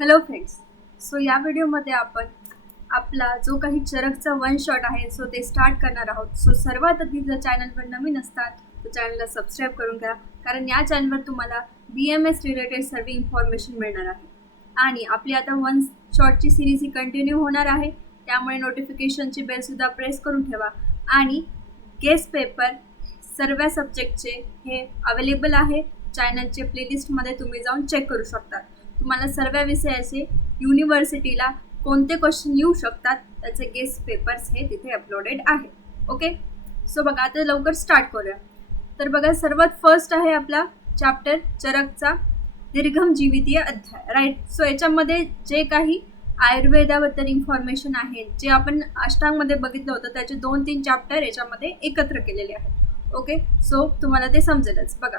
Hello friends. So या व्हिडिओमध्ये आपण आपला जो काही चरकचा वन शॉट आहे सो ते स्टार्ट करणार आहोत. सो सर्वात आधी जर चॅनलवर नवीन असतात तर चॅनलला सबस्क्राईब करून घ्या, कारण या चॅनलवर तुम्हाला BMS रिलेटेड सर्व इन्फॉर्मेशन मिळणार आहे. आणि आपली आता वन शॉटची सिरीज ही कंटिन्यू होणार आहे, त्यामुळे नोटिफिकेशनची बेलसुद्धा प्रेस करून ठेवा. आणि गेस्ट पेपर सर्व सब्जेक्टचे हे अवेलेबल आहे चॅनलचे प्लेलिस्टमध्ये, तुम्ही जाऊन चेक करू शकता. तुम्हाला सर्व विषयाचे युनिव्हर्सिटीला कोणते क्वेश्चन येऊ शकतात त्याचे गेस्ट पेपर्स हे तिथे अपलोडेड आहे. ओके, सो बघा आता लवकर स्टार्ट करूया. तर बघा, सर्वात फर्स्ट आहे आपला चॅप्टर चरकचा दीर्घम जीवितीय अध्याय. राईट. सो याच्यामध्ये जे काही आयुर्वेदाबद्दल इन्फॉर्मेशन आहे, जे आपण अष्टांगमध्ये बघितलं होतं, त्याचे 2-3 चॅप्टर याच्यामध्ये एकत्र केलेले आहेत. ओके, सो तुम्हाला ते समजेलच. बघा,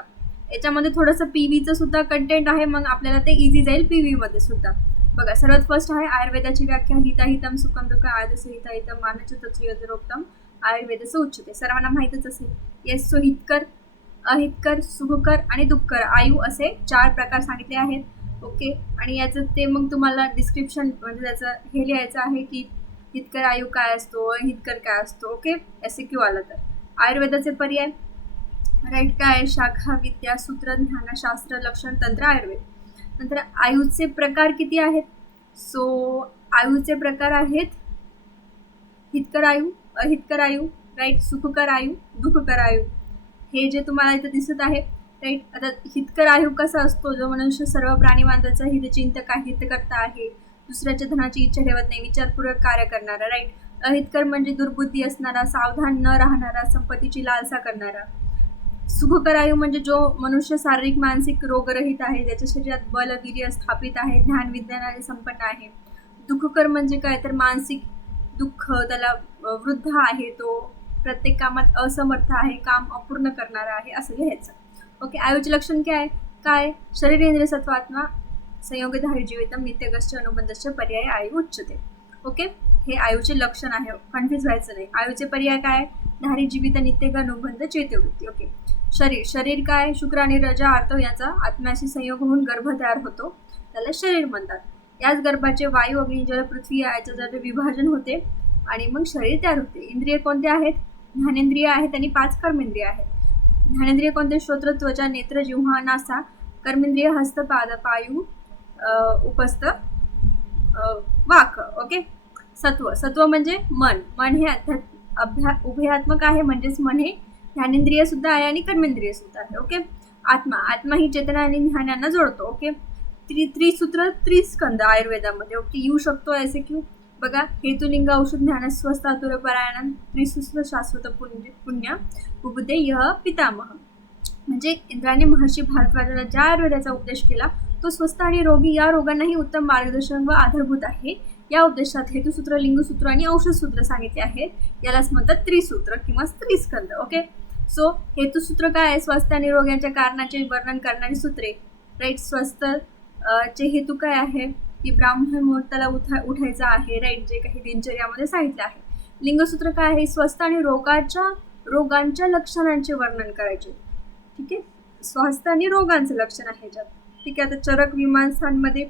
याच्यामध्ये थोडंसं PVचं सुद्धा कंटेंट आहे, मग आपल्याला ते इझी जाईल PVमध्ये सुद्धा. बघा, सर्वात फर्स्ट आहे आयुर्वेदाची व्याख्या. हिताहितम सुखम दुःख आयुर्वेद हिताहितम मानच तत्सरोक्तम आयुर्वेदाचं उच्चते. सर्वांना माहीतच असेल. येस. सो हितकर, अहितकर, सुखकर आणि दुःखकर आयु असे 4 प्रकार सांगितले आहेत. ओके, आणि याचं ते मग तुम्हाला डिस्क्रिप्शन म्हणजे त्याचं हे लिहायचं आहे की हितकर आयु काय असतो, अहितकर काय असतो. ओके, SQ आला तर आयुर्वेदाचे पर्याय. राईट. काय? शाखा, विद्या, सूत्र, ध्यानशास्त्र, लक्षण, तंत्र, आयुर्वेद. नंतर आयुचे प्रकार किती आहेत? सो आयुचे प्रकार आहेत हितकर आयु, अहितकर आयु, राईट, सुखकर आयु, दुःखकर आयु. हे जे तुम्हाला इथं दिसत आहे. राईट. आता हितकर आयु कसा असतो? जो मनुष्य सर्व प्राणी मानवाचा हितचिंतक आहे, हितकर्ता आहे, दुसऱ्याच्या धनाची इच्छा ठेवत नाही, विचारपूर्वक कार्य करणारा. राईट. अहितकर म्हणजे दुर्बुद्धी असणारा, सावधान न राहणारा, संपत्तीची लालसा करणारा. सुखकर आयु म्हणजे जो मनुष्य शारीरिक मानसिक रोगरहित आहे, ज्याच्या शरीरात बल वीर्य स्थापित आहे, ज्ञान विज्ञानाने संपन्न आहे. दुःखकर म्हणजे काय? तर मानसिक दुःख, त्याला वृद्ध आहे, तो प्रत्येक कामात असमर्थ आहे, काम अपूर्ण करणारा आहे, असं लिहायचं. ओके. आयुचे लक्षण काय? काय? शरीर इंद्रिय सत्वात्मा संयोगधारी जीवितम नित्यगश्च अनुबंधश्च पर्याय आयु उच्चते. ओके, हे आयुचे लक्षण आहे, कन्फ्यूज व्हायचं नाही. आयुचे पर्याय काय? धारी जीवित नित्यग अनुबंध चेतवृत्ती. ओके. शरीर काय? शुक्र आणि रजा आर्तव याचा आत्म्याशी संयोग होऊन गर्भ तयार होतो, त्याला शरीर म्हणतात. याच गर्भाचे वायू, अग्नी, जल, पृथ्वी याचं जर विभाजन होते आणि मग शरीर तयार होते. इंद्रिय कोणते आहेत? ज्ञानेंद्रिय आहेत आणि 5 कर्मेंद्रिय आहेत. ज्ञानेंद्रिय कोणते? श्रोत्र, त्वचा, नेत्र, जिव्हा, नासा. कर्मेंद्रिय हस्त, पाद, पायू, उपस्थ, वाक. ओके. सत्व म्हणजे मन. मन हे उभयात्मक आहे, म्हणजेच मन हे ज्ञानेंद्रिय सुद्धा आहे आणि कर्मेंद्रिय सुद्धा आहे. ओके. आत्मा ही चेतना आणि ज्ञानांना जोडतो. ओके. त्रिसूत्र, त्रिस्कंद आयुर्वेदामध्ये. ओके, येऊ शकतो SQ. बघा, हेतुलिंग, औषध, ज्ञान, स्वस्थ, आतुर, परायण, त्रिसूत्र, शाश्वत, पुण्य, बुबुदे, यह, पितामह. म्हणजे इंद्राने महर्षी भारद्वाजाला ज्या आयुर्वेदाचा उपदेश केला तो स्वस्थ आणि रोगी या रोगांनाही उत्तम मार्गदर्शन व आधारभूत आहे. या उपदेशात हेतुसूत्र, लिंगसूत्र आणि औषधसूत्र सांगितले आहेत. यालाच म्हणतात त्रिसूत्र किंवा त्रिस्कंद. ओके. सो हेतुसूत्र काय आहे? स्वास्थ्य आणि रोग यांच्या कारणाचे वर्णन करणारी सूत्रे. राईट. स्वस्थ चे हेतू काय आहे? की ब्राह्मण मुहूर्ताला उठायचं आहे. राईट, जे काही दिनचर्यामध्ये सांगितलं आहे. लिंगसूत्र काय आहे? स्वस्थ आणि रोगांच्या लक्षणांचे वर्णन करायचे. ठीक आहे, स्वास्थ्य आणि रोगांचं लक्षण आहे ह्याच्यात. ठीक आहे. आता चरक विमानस्थानमध्ये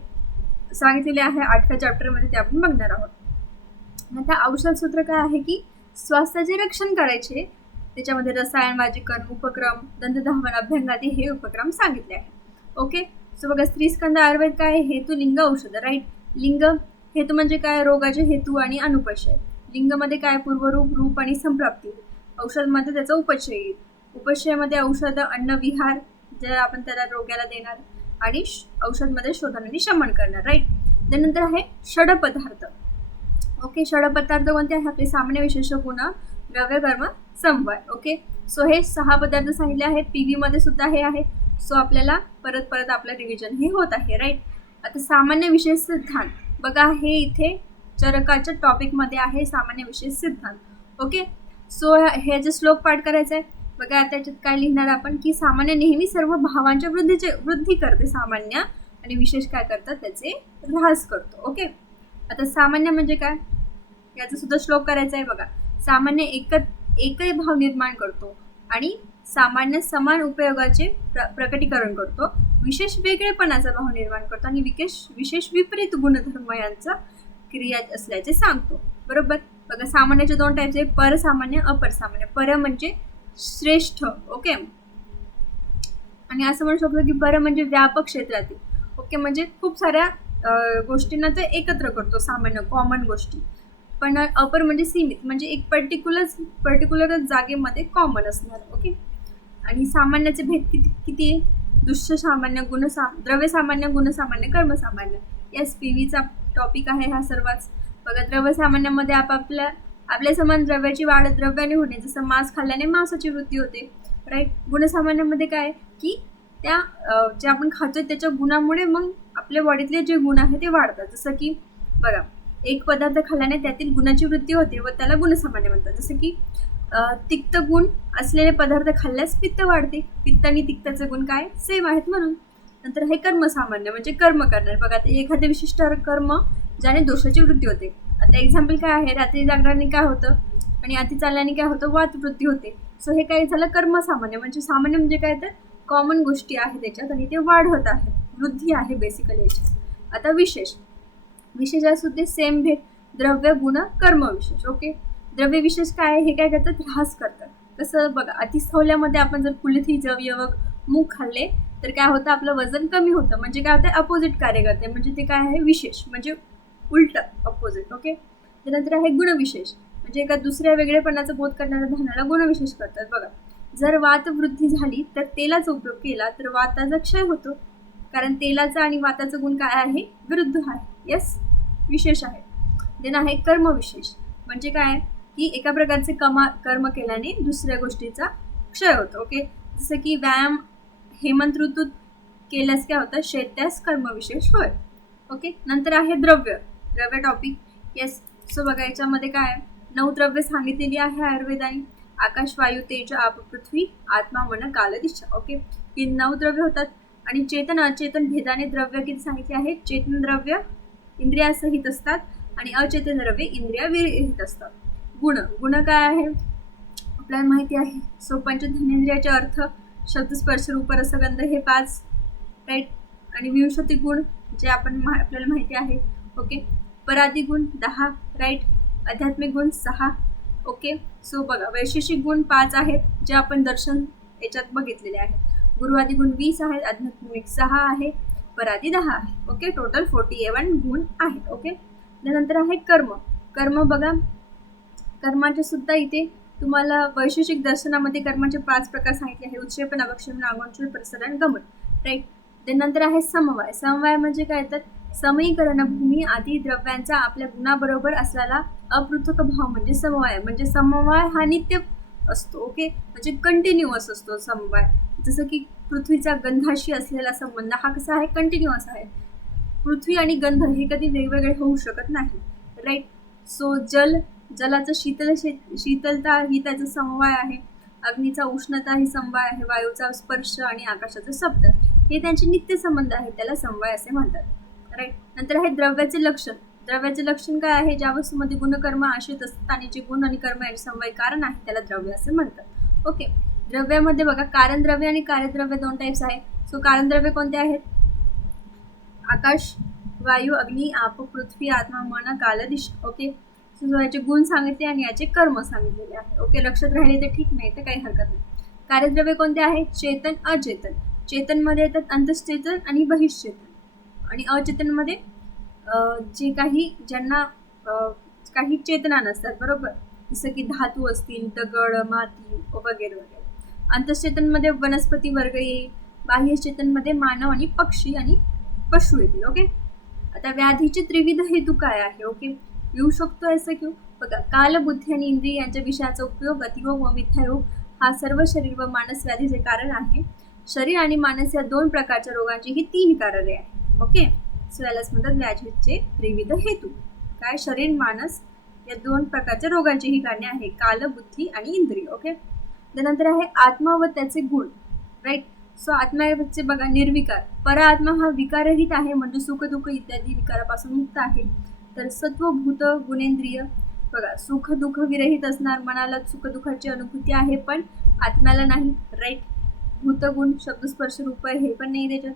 सांगितलेले आहे 8व्या चॅप्टरमध्ये, ते आपण बघणार आहोत. आता औषध सूत्र काय आहे? की स्वास्थ्याचे रक्षण करायचे. त्याच्यामध्ये रसायन, वाजीकरण, उपक्रम, दंतधावन, अभ्यंगादी हे उपक्रम सांगितले आहेत. ओके. सो बघा, स्त्रीस्कंद आयुर्वेद काय आहे? हेतू, लिंग, औषध. राईट. लिंग, हेतू म्हणजे काय? रोगाचे हेतू आणि अनुपशय. लिंगमध्ये काय? पूर्वरूप, रूप आणि संप्राप्ती. औषधमध्ये त्याचा उपचय येईल. उपशयामध्ये औषध, अन्न, विहार, जे आपण त्याला रोग्याला देणार, आणि औषधमध्ये शोधन आणि शमन करणार. राईट. त्यानंतर आहे षडपदार्थ. ओके. षडपदार्थ कोणते आहे? आपले सामान्य, विशेष, गुण, द्रव्य, कर्म, समवाय. ओके. सो हे 6 पदार्थ सांगितले आहेत. PVमध्ये सुद्धा हे आहे. सो आपल्याला परत आपलं रिव्हिजन हे होत आहे. राईट. आता सामान्य विशेष सिद्धांत. बघा, हे इथे चरकाच्या टॉपिकमध्ये आहे, सामान्य विशेष सिद्धांत. ओके. सो हे जे श्लोक पाठ करायचं आहे. बघा, त्याच्यात काय लिहिणार आपण? की सामान्य नेहमी सर्व भावांच्या वृद्धी करते सामान्य, आणि विशेष काय करतात? त्याचे ऱ्हास करतो. ओके. आता सामान्य म्हणजे काय? याचा सुद्धा श्लोक करायचा आहे. बघा, सामान्य एकही भाव निर्माण करतो आणि सामान्य समान उपयोगाचे प्रकटीकरण करतो. विशेष वेगळेपणाचा भाव निर्माण करतो आणि विशेष विपरीत गुणधर्म यांचा क्रिया असल्याचे सांगतो. बरोबर. बघा, सामान्याचे दोन टाईप्स आहे, परसामान्य, अपरसामान्य. पर म्हणजे श्रेष्ठ, ओके, आणि असं म्हणू शकतो की पर म्हणजे व्यापक क्षेत्रातील, ओके, म्हणजे खूप साऱ्या गोष्टींना ते एकत्र करतो, सामान्य कॉमन गोष्टी. पण अपर म्हणजे सीमित, म्हणजे एक पर्टिक्युलर जागेमध्ये कॉमन असणार, ओके. आणि सामान्याचे भेद किती आहे? दृश्य सामान्य, द्रव्य सामान्य, गुणसामान्य, कर्मसामान्य. यस, PVचा टॉपिक आहे हा सर्वांच. बघा, द्रव्य सामान्यामध्ये आपल्या समान द्रव्याची वाढ द्रव्याने होणे, जसं मांस खाल्ल्याने मांसाची वृद्धी होते, राईट. गुणसामान्यामध्ये काय की त्या जे आपण खातोय त्याच्या गुणामुळे मग आपल्या बॉडीतले जे गुण आहे ते वाढतात. जसं की बघा, एक पदार्थ खाल्ल्याने त्यातील गुणाची वृद्धी होते व त्याला गुणसामान्य म्हणतात. जसं की तिक्त गुण असलेले पदार्थ खाल्ल्यास पित्त वाढते, पित्त आणि तिक्ताचे गुण काय सेम आहेत म्हणून. नंतर हे कर्मसामान्य म्हणजे कर्म करणार. बघा, आता एखादे विशिष्ट कर्म ज्याने दोषाची वृद्धी होते. आता एक्झाम्पल काय आहे, रात्री जागरणाने काय होतं आणि अति चालल्याने काय होतं, वातवृद्धी होते. सो हे काय झालं, कर्मसामान्य. म्हणजे सामान्य म्हणजे काय, तर कॉमन गोष्टी आहेत त्याच्यात आणि ते वाढत आहे, वृद्धी आहे बेसिकली याच्यात. आता विशेष असू दे सेम भेद, द्रव्य गुण कर्म विशेष, ओके. द्रव्य विशेष काय आहे, हे काय करतात, ऱ्हास करतात. कसं बघा, अतिस्थौल्यामध्ये आपण जर कुलथी, जव, यवक, मूग खाल्ले तर काय होतं, आपलं वजन कमी होतं. म्हणजे काय होतं, अपोजिट कार्य करते. म्हणजे ते काय आहे, विशेष म्हणजे उलट, अपोजिट, ओके. त्यानंतर आहे गुणविशेष, म्हणजे एका दुसऱ्या वेगळेपणाचा बोध करणाऱ्या धान्याला गुणविशेष करतात. बघा, जर वातवृद्धी झाली तर तेलाचा उपयोग केला तर वाताचा क्षय होतो, कारण तेलाचा आणि वाताचा गुण काय आहे, विरुद्ध आहे. यस, विशेष आहे. देन आहे कर्मविशेष, म्हणजे काय की एका प्रकारचे कर्म केल्याने दुसऱ्या गोष्टीचा क्षय होतो, ओके. जसं की व्यायाम हेमंत ऋतूत केल्यास काय होतं, शैत्यास कर्मविशेष होय, ओके. नंतर आहे द्रव्य टॉपिक. येस, सो बघा, याच्यामध्ये काय 9 द्रव्य सांगितलेली आहे आयुर्वेदाने. आकाश, वायू, तेज, आप, पृथ्वी, आत्मा, मन, काल, दिशा, ओके. ही 9 द्रव्य होतात. आणि चेतन अचेतन भेदाने द्रव्य किती सांगितले आहेत, चेतन द्रव्य इंद्रियासहित असतात आणि अचेतन द्रव्य इंद्रियाविरहित असतात. गुण काय आहे आपल्याला माहिती आहे. सो पंचधनेंद्रियाचे अर्थ शब्द, स्पर्श, रूप, रस, गंध हे 5, राईट. आणि विंशती गुण जे आपल्याला माहिती आहे, ओके. परादी गुण 10, राईट. आध्यात्मिक गुण 6, ओके. सो बघा, वैशेषिक गुण 5 आहेत जे आपण दर्शन याच्यात बघितलेले आहेत. गुरुवादी गुण 20 आहेत, आध्यात्मिक 6 आहे, परादी 10 आहे, ओके. टोटल 41 गुण आहेत, ओके. त्यानंतर आहे कर्म. बघा, कर्माचे सुद्धा इथे तुम्हाला वैशेषिक दर्शनामध्ये कर्माचे 5 प्रकार सांगितले आहे. उत्क्षेपण, अवक्षेपण, आगमन, प्रसरण, गमन, राईट. त्यानंतर आहे समवाय म्हणजे काय, तर समीकरण भूमी आदी द्रव्यांचा आपल्या गुणाबरोबर असलेला अपृथक भाव म्हणजे समवाय. म्हणजे समवाय हा नित्य असतो, ओके. म्हणजे कंटिन्युअस असतो समवाय. जसं की पृथ्वीचा गंधाशी असलेला संबंध हा कसा आहे, कंटिन्युअस आहे. पृथ्वी आणि गंध हे कधी वेगवेगळे होऊ शकत नाही, राईट. सो जलाचं शीतलता ही त्याचा समवाय आहे. अग्नीचा उष्णता ही समवाय आहे. वायूचा स्पर्श आणि आकाशाचा शब्द हे त्यांचे नित्य संबंध आहे, त्याला समवाय असे म्हणतात, राईट. नंतर आहे द्रव्याचे लक्षण काय आहे, ज्या वस्तूमध्ये गुणकर्म आश्रित असतात आणि जे गुण आणि कर्म यांचे समवाय कारण आहे त्याला द्रव्य असे म्हणतात, ओके. द्रव्यामध्ये बघा, कारण द्रव्य आणि कार्यद्रव्य 2 टाईप्स आहेत. सो कारण द्रव्य कोणते आहेत, आकाश, वायू, अग्नी, आप, पृथ्वी, आत्मा, मन, काल, दिशा, ओके. सो याचे गुण सांगितले आणि याचे कर्म सांगितलेले आहे, ओके. लक्षात राहिले तर ठीक, नाही तर काही हरकत नाही. कार्यद्रव्य कोणते आहेत, चेतन, अचेतन. चेतनमध्ये येतात अंतश्चेतन आणि बहिश्चेतन. आणि अचेतनमध्ये जे ज्यांना काही चेतना नसतात, बरोबर. जसं की धातू असतील, दगड, माती वगैरे वगैरे. अंतश्चेतनमध्ये वनस्पती वर्ग येईल. बाह्यचेतनमध्ये मानव आणि पक्षी आणि पशु येतील, ओके. आता व्याधीचे त्रिविध हेतू काय आहे, ओके. येऊ शकतो असं किंवा बघा, काल, बुद्धी आणि इंद्रिय यांच्या विषयाचा उपयोग, अतियोग व मिथ्यायोग हा सर्व शरीर व मानस व्याधीचे कारण आहे. शरीर आणि मानस या 2 प्रकारच्या रोगांची ही 3 कारणे आहेत, ओके. सो यालाच म्हणतात व्याधीचे त्रिविध हेतू. काय, शरीर, मानस या 2 प्रकारच्या रोगांची ही कारणे आहे, काल, बुद्धी आणि इंद्रिय, ओके. त्यानंतर आहे आत्मा व त्याचे गुण, राईट. सो आत्म्याचे बघा, निर्विकार. परात्मा हा विकाररहित आहे, म्हणजे सुख, दुःख इत्यादी विकारापासून मुक्त आहे. तर सत्व, भूत, गुणेंद्रिय बघा, सुख दुःख विरहित असणार. मनाला सुख दुःखाची अनुभूती आहे पण आत्म्याला नाही, राईट. भूतगुण, शब्द, स्पर्श, रूप हे पण नाही त्याच्यात.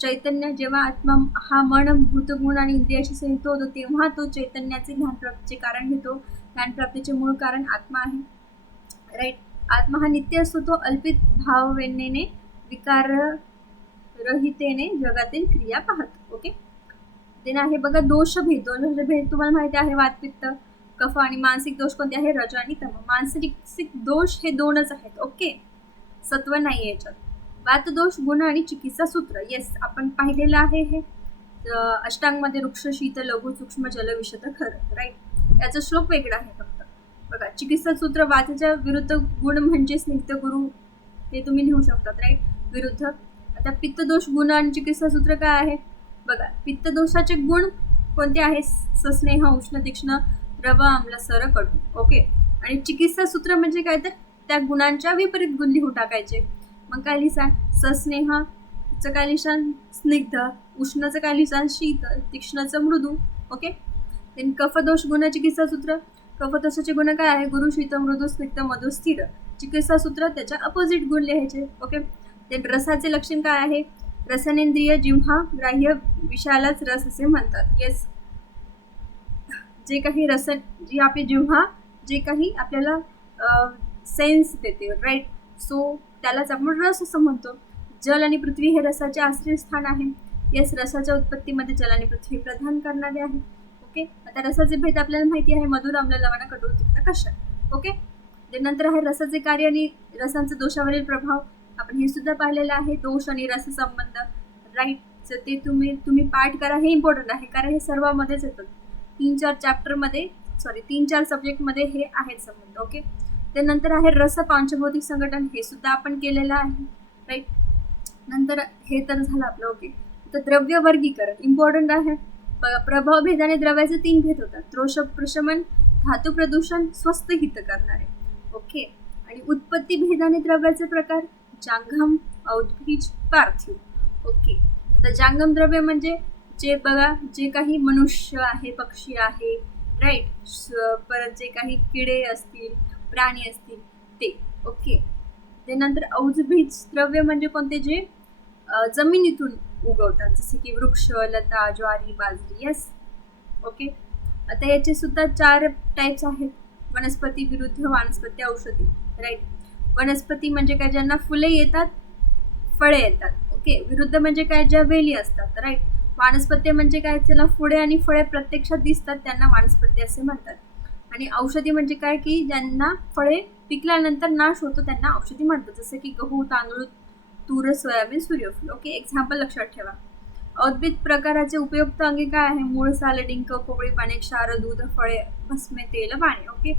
चैतन्य जेव्हा आत्मा हा मन भूतगुण आणि इंद्रियाशी संयुक्त होतो तेव्हा तो चैतन्याचे ज्ञानप्राप्तीचे कारण घेतो. ज्ञानप्राप्तीचे मूळ कारण आत्मा आहे. राईट. आत्मा हा नित्य असतो. तो अल्पित भाववेनेने विकाररहितेने जगातील क्रिया पाहतो. ओके. देन आहे बघा दोषभेद. दोषभेद तुम्हाला माहिती आहे, वातपित्त कफ आणि मानसिक दोष कोणते आहे, रज आणि तम. मानसिक दोष हे दोनच आहेत. ओके, सत्व नाही याच्यात. वात दोष, गुण आणि चिकित्सा सूत्र. येस, आपण पाहिलेलं आहे हे अष्टांगमध्ये वृक्ष, शीत, लघु, सूक्ष्म, जल, विशद, खर. राईट. याचा श्लोक वेगळा आहे फक्त. बघा चिकित्सा सूत्र, वाताच्या विरुद्ध गुण म्हणजे स्निग्ध गुरु, हे तुम्ही लिहू शकतात. राईट. विरुद्ध. आता पित्त दोष, गुण आणि चिकित्सा सूत्र काय आहे बघा. पित्त दोषाचे गुण कोणते आहे, सस्नेह, उष्ण, तीक्ष्ण, रव, आम्ल, सर, कडू. ओके. आणि चिकित्सा सूत्र म्हणजे काय, तर त्या गुणांच्या विपरीत गुण लिहून टाकायचे. मग काय लिहिसान, सस्नेहचं काय लिहिसान, स्निग्ध, उष्णचं काय लिहिसान, शीत, तीक्ष्णचं मृदू. ओके. देन कफदोष, गुण, चिकित्सा सूत्र. कफदोषाचे गुण काय आहे, गुरु, शीत, मृदू, स्निग्ध, मधु, स्थिर. चिकित्सा सूत्र त्याच्या अपोजिट गुण लिहायचे. ओके. देन रसाचे लक्षण काय आहे, रसनेंद्रिय, जिव्हा, ग्राह्य विषयालाच रस असे म्हणतात. येस, जे काही जी आपली जिव्हा जे काही आपल्याला सेन्स देते. राईट. सो त्यालाच आपण रस असं म्हणतो. जल आणि पृथ्वी हे रसाचे आश्रयस्थान आहे. येस, रसाच्या उत्पत्तीमध्ये जल आणि पृथ्वी प्रधान करणारे आहे. ओके. आता रसाचे भेद आपल्याला माहिती आहे, मधुर, आम्ल, लवण, कडू, तिक्त, कषाय. ओके. नंतर आहे रसाचे कार्य आणि रसांचे दोषावरील प्रभाव. आपण हे सुद्धा पाहिलेलं आहे, दोष आणि रस संबंध. राईट. तर ते तुम्ही पाठ करा, हे इम्पॉर्टंट आहे कारण हे सर्वांमध्येच येतं. 3-4 सब्जेक्टमध्ये हे आहेत संबंध. ओके. त्यानंतर आहे रस पांचभौतिक संघटन, हे सुद्धा आपण केलेलं आहे. राईट. नंतर हे तर झालं आपलं. ओके. तर द्रव्य वर्गीकरण इम्पॉर्टंट आहे. प्रभाव भेदाने द्रव्याचे 3 भेद होतात, त्रोष प्रशमन, धातू प्रदूषण, स्वस्थ हित करणारे. ओके. आणि उत्पत्ती भेदाने द्रव्याचे प्रकार, जांघम, औद्भिज, पार्थिव. ओके. आता जांगम द्रव्य म्हणजे जे बघा, जे काही मनुष्य आहे, पक्षी आहे, राईट, परत जे काही किडे असतील, प्राणी असतील ते. ओके. त्यानंतर औद्भिज द्रव्य म्हणजे कोणते, जे जमिनीतून उगवतात, जसे की वृक्ष, लता, ज्वारी, बाजरी. येस. ओके. आता याचे सुद्धा 4 टाईप्स आहेत, वनस्पती, विरुद्ध, वानस्पती, औषधी. राईट. वनस्पती म्हणजे काय, ज्यांना फुले येतात, फळे येतात. ओके. विरुद्ध म्हणजे काय, ज्या वेली असतात. राईट. वानस्पती म्हणजे काय, त्याला फुले आणि फळे प्रत्यक्षात दिसतात, त्यांना वानस्पती असे म्हणतात. आणि औषधी म्हणजे काय, की ज्यांना फळे पिकल्यानंतर नाश होतो त्यांना औषधी म्हणतात, जसं की गहू, तांदूळ, तूर, सोयाबीन, सूर्यफूल. ओके. एक्झाम्पल लक्षात ठेवा. औद्भिद प्रकाराचे उपयुक्त अंगे काय आहे, मूळ, साल, डिंक, कोवळी पाने, क्षार, दूध, फळे, भस्मे, तेल, पाणी. ओके.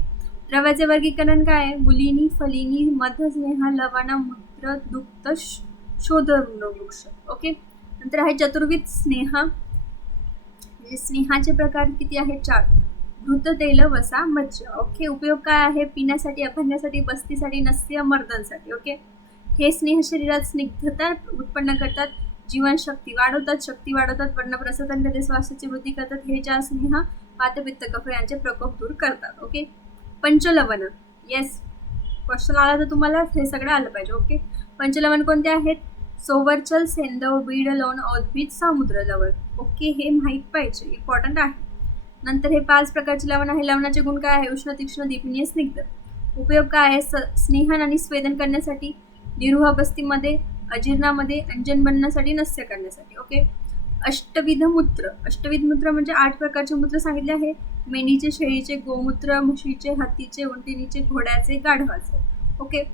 द्रव्याचे वर्गीकरण काय आहे, मुलिनी, फलिनी, मध, स्नेह, लवण, मूत्र, दुग्ध, शोध, वृक्ष. ओके. नंतर आहे चतुर्विध स्नेह, म्हणजे स्नेहाचे प्रकार किती आहेत, 4. घृत, तेल, वसा, मज्जा. ओके. उपयोग काय आहे, पिण्यासाठी, अपहण्यासाठी, बस्तीसाठी, नस्य, मर्दनसाठी. ओके. हे स्नेह शरीरात स्निग्धता उत्पन्न करतात, जीवनशक्ती वाढवतात, वर्णप्रसारण, स्वास्थ्याची वृद्धी करतात. हे 4 स्नेह वातपित्त कफ यांचे प्रकोप दूर करतात. ओके. पंचलवण. येस, क्वेश्चन आला तर तुम्हाला हे सगळं आलं पाहिजे. ओके. पंचलवण कोणते आहेत, सोवरचल, सेंदव, बीड, लोण, औद्भिद, समुद्र लवण. ओके. हे माहीत पाहिजे, इम्पॉर्टंट आहे. नंतर हे 5 प्रकारचे लवण आहे. लवणाचे गुण काय आहे, उष्ण, तीक्ष्ण, दीपनीय, स्निग्ध. उपयोग काय आहे, स्नेहन आणि स्वेदन करण्यासाठी, निरुह बस्तीमध्ये, अजीर्णामध्ये, अंजन बनण्यासाठी, नस्य करण्यासाठी. ओके. अष्टविध मूत्र म्हणजे 8 प्रकारचे मूत्र सांगितले आहे. मेंढीचे, शेळीचे, गोमूत्र, म्हशीचे, हत्तीचे, उंटिणीचे, घोड्याचे, गाढवाचे. ओके.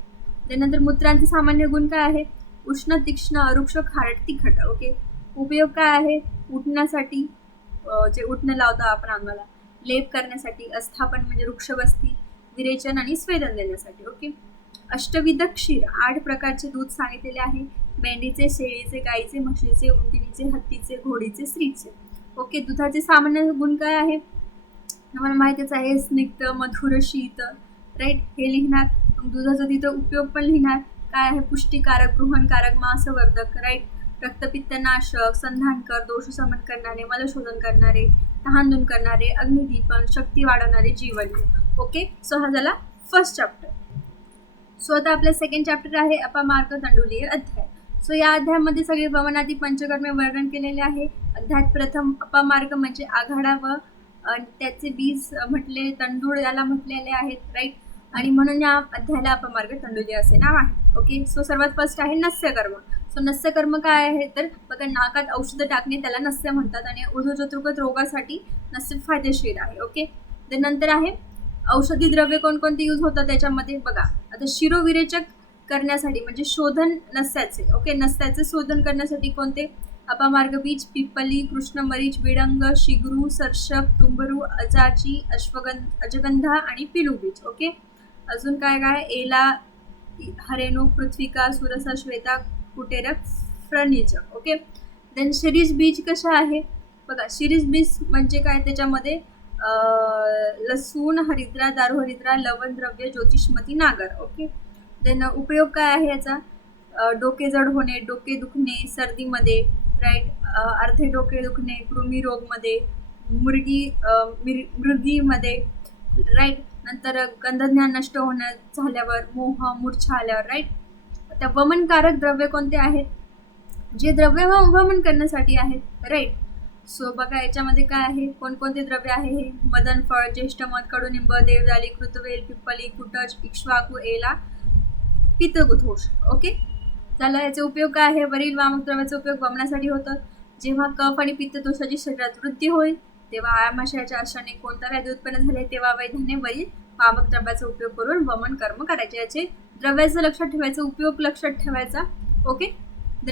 त्यानंतर मूत्रांचे सामान्य गुण काय आहे, उष्ण, तीक्ष्ण, अरुक्ष, खारट, तिखट. ओके. उपयोग काय आहे, उठण्यासाठी, जे उठणं लावतो आपण अंगाला, लेप करण्यासाठी, अस्थापन म्हणजे वृक्षबस्ती, विरेचन आणि स्वेदन देण्यासाठी. ओके. अष्टविध क्षीर, 8 प्रकारचे दूध सांगितलेले आहे. मेंढीचे, शेळीचे, गाईचे, म्हशीचे, उंटिणीचे, हत्तीचे, घोडीचे, स्त्रीचे. ओके. दुधाचे सामान्य गुण काय आहे, आम्हाला माहितीच आहे, स्निग्ध, मधुर, शीत. राईट. हे लिहिणार. मग दुधाचा तिथं उपयोग पण लिहिणार. काय आहे, पुष्टिकारक, गृहणकारक, मांसवर्धक. राईट. रक्तपित्तनाशक, संधानकर, दोष समन करणारे, मलशोधन करणारे, तहान दूर करणारे, अग्निदीपन, शक्ती वाढवणारे, जीवन. ओके. सो हा झाला फर्स्ट चॅप्टर. सो आता आपलं सेकंड चॅप्टर आहे अपामार्ग तंडुलीय अध्याय. सो या अध्यायामध्ये सगळे वमनादी पंचकर्मे वर्णन केलेले आहे. अध्यायात प्रथम अपमार्ग म्हणजे आघाडा व त्याचे बीज म्हटले तंडूळ याला म्हटलेले आहेत, राईट. आणि म्हणून या अध्यायाला अपमार्ग तंडुली असे नाव आहे. ओके, सो सर्वात फर्स्ट आहे नस्यकर्म. सो नस्यकर्म काय आहे तर बघा, नाकात औषधं टाकणे त्याला नस्य म्हणतात आणि ऊर्ध्वजत्रुकत रोगासाठी नस्य फायदेशीर आहे. ओके, नंतर आहे औषधी द्रव्य कोणकोणते यूज होतात त्याच्यामध्ये बघा. आता शिरोविरेचक करण्यासाठी म्हणजे शोधन नस्याचे, ओके, नस्याचे शोधन करण्यासाठी कोणते? अपामार्ग बीज, पिप्पली, कृष्णमरीच, विडंग, शिगरू, सर्षप, तुंबरू, अजाची, अजगंधा आणि पिलू बीज. ओके, अजून काय काय? एला, हरेणू, पृथ्विका, सुरसा, श्वेता, कुटेरक, फ्रनिज. ओके, देन शिरीष बीज कशा आहे बघा. शिरीष बीज म्हणजे काय? त्याच्यामध्ये लसूण, हरिद्रा, दारू हरिद्रा, लवण द्रव्य, ज्योतिषमती, नागर. ओके, देन उपयोग काय आहे याचा? डोके जड होणे, डोके दुखणे सर्दीमध्ये, राईट, अर्धे डोके दुखणे कृमी रोगमध्ये, मृगीमध्ये, राईट. नंतर गंधज्ञान नष्ट होण्या झाल्यावर, मोह, मूर्छा आल्यावर, राईट. त्या वमनकारक द्रव्य कोणते आहेत? जे द्रव्य वमन करण्यासाठी आहेत, राईट. सो बघा याच्यामध्ये काय आहे, कोणकोणते द्रव्य आहे हे? मदन फळ, ज्येष्ठ मध, कडुनिंब, देवदाली, कृतवेल, पिप्पली, कुटज, इक्ष्वाकू, एला, पित्तघोष. ओके, झालं. याचे उपयोग काय आहे? वरील वामक द्रव्याचा उपयोग वमनासाठी होतं. जेव्हा कफ आणि पित्त दोषाची शरीरात वृद्धी होईल तेव्हा आयामाशयाच्या आश्रयाने कोणता व्याधी उत्पन्न झाले तेव्हा वैद्याने वरील वामक द्रव्याचा उपयोग करून वमन कर्म करायचे. याचे द्रव्याचं लक्षात ठेवायचं, उपयोग लक्षात ठेवायचा. ओके,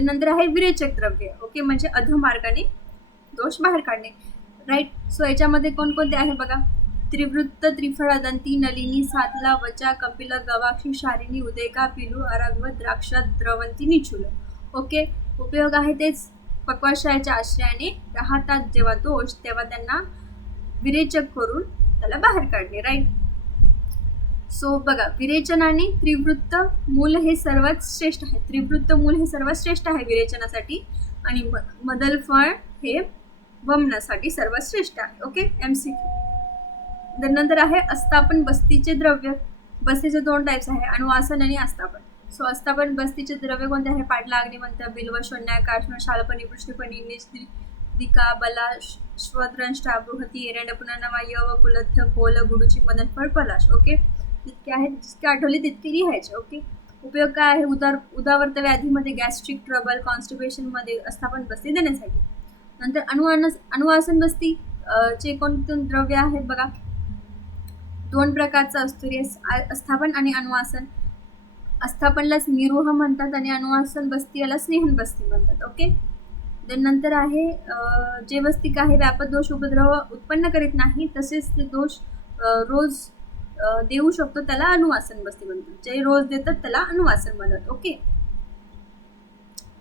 नंतर आहे विरेचक द्रव्य. ओके, म्हणजे अधमार्गाने दोष बाहेर काढणे, राईट. सो याच्यामध्ये कोणकोणते आहे बघा. त्रिवृत्त, त्रिफळा, दंती, नलिनी, सातला, वचा, कपिल, गवाक्षी, शारिणी, उदयका, पिलू, अरागव, द्राक्ष, द्रवंती, निचूल. ओके, उपयोग आहे तेच. पक्वाशयाच्या आश्रयाने राहतात जेव्हा दोष तेव्हा त्यांना विरेचक करून त्याला बाहेर काढणे, राईट. सो बघा, विरेचनाने त्रिवृत्त मूल हे सर्वात श्रेष्ठ आहे. त्रिवृत्त मूल हे सर्वात श्रेष्ठ आहे विरेचनासाठी आणि मदल फळ हे वमनासाठी सर्वात श्रेष्ठ आहे. Okay, MCQ. नंतर आहे अस्थापन बस्तीचे द्रव्य. बस्तीचे 2 टाइप्स आहे, अणुआसन आणि अस्थापन. सो अस्थापन बस्तीचे द्रव्य कोणते आहे? पाटला, अग्निमंत, बिल्व, शून्या, काश्मीर, शालपणी, पृष्ठपणी, निष्दिका, बला, श्वद्रंष्टा, बृहती, एरंडपुनवा, यव, कुलथ्य, कोल, गुडूची, मदनफळ, पलाश. ओके, जितके आहेत जितके आठवले तितके लिहायचे. ओके, उपयोग काय आहे? उदावर्त व्याधीमध्ये, गॅस्ट्रिक ट्रबल, कॉन्स्टिपेशनमध्ये अस्थापन बस्ती देण्यासाठी. नंतर अणुआसन बस्ती चे कोणते द्रव्य आहेत बघा. 2 प्रकारचा असतो, अस्थापन आणि अणुआसन. अस्थापनला निरोह म्हणतात आणि अणुआसन बस्ती याला स्नेहन बस्ती म्हणतात. ओके, नंतर आहे जे बस्ती काही व्यापक दोष उपद्रव उत्पन्न करीत नाही तसेच ते दोष रोज देऊ शकतो त्याला अणुआसन बस्ती म्हणतात. जे रोज देतात त्याला अणुआसन म्हणतात. ओके,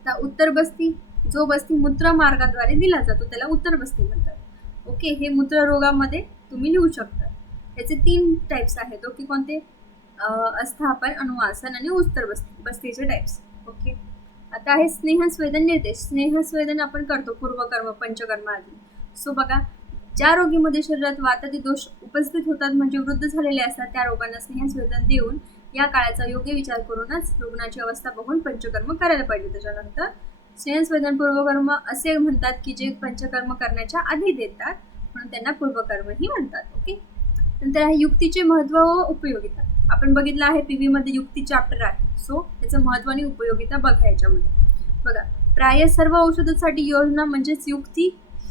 तर उत्तर बस्ती, जो बस्ती मूत्र मार्गाद्वारे दिला जातो त्याला उत्तर बस्ती म्हणतात. ओके, हे मूत्र रोगामध्ये तुम्ही लिहू शकता. याचे 3 टाइप्स आहेत. ओके, कोणते? अस्थापन, अणुआसन आणि उत्तर बस्तीचे टाइप्स. ओके, आता आहे स्नेहस्वेदन निर्देश. स्नेहस्वेदन आपण करतो पूर्वकर्म पंचकर्म आधी. सो बघा, ज्या रोगीमध्ये शरीरात वातादी दोष उपस्थित होतात म्हणजे वृद्ध झालेले असतात त्या रोगांना स्नेहस्वेदन देऊन या काळाचा योग्य विचार करूनच रुग्णाची अवस्था बघून पंचकर्म करायला पाहिजे. त्याच्यानंतर स्नेहस्वेदन पूर्वकर्म असे म्हणतात की जे पंचकर्म करण्याच्या आधी देतात म्हणून त्यांना पूर्वकर्मही म्हणतात. ओके, नंतर आहे युक्तीचे महत्त्व व उपयोगिता. आपण बघितलं आहे PV मध्ये युक्ती चॅप्टर आहे. सो त्याचं महत्त्व आणि उपयोगिता बघा. याच्यामध्ये बघा, प्राय सर्व औषधासाठी योजना म्हणजेच युक्ती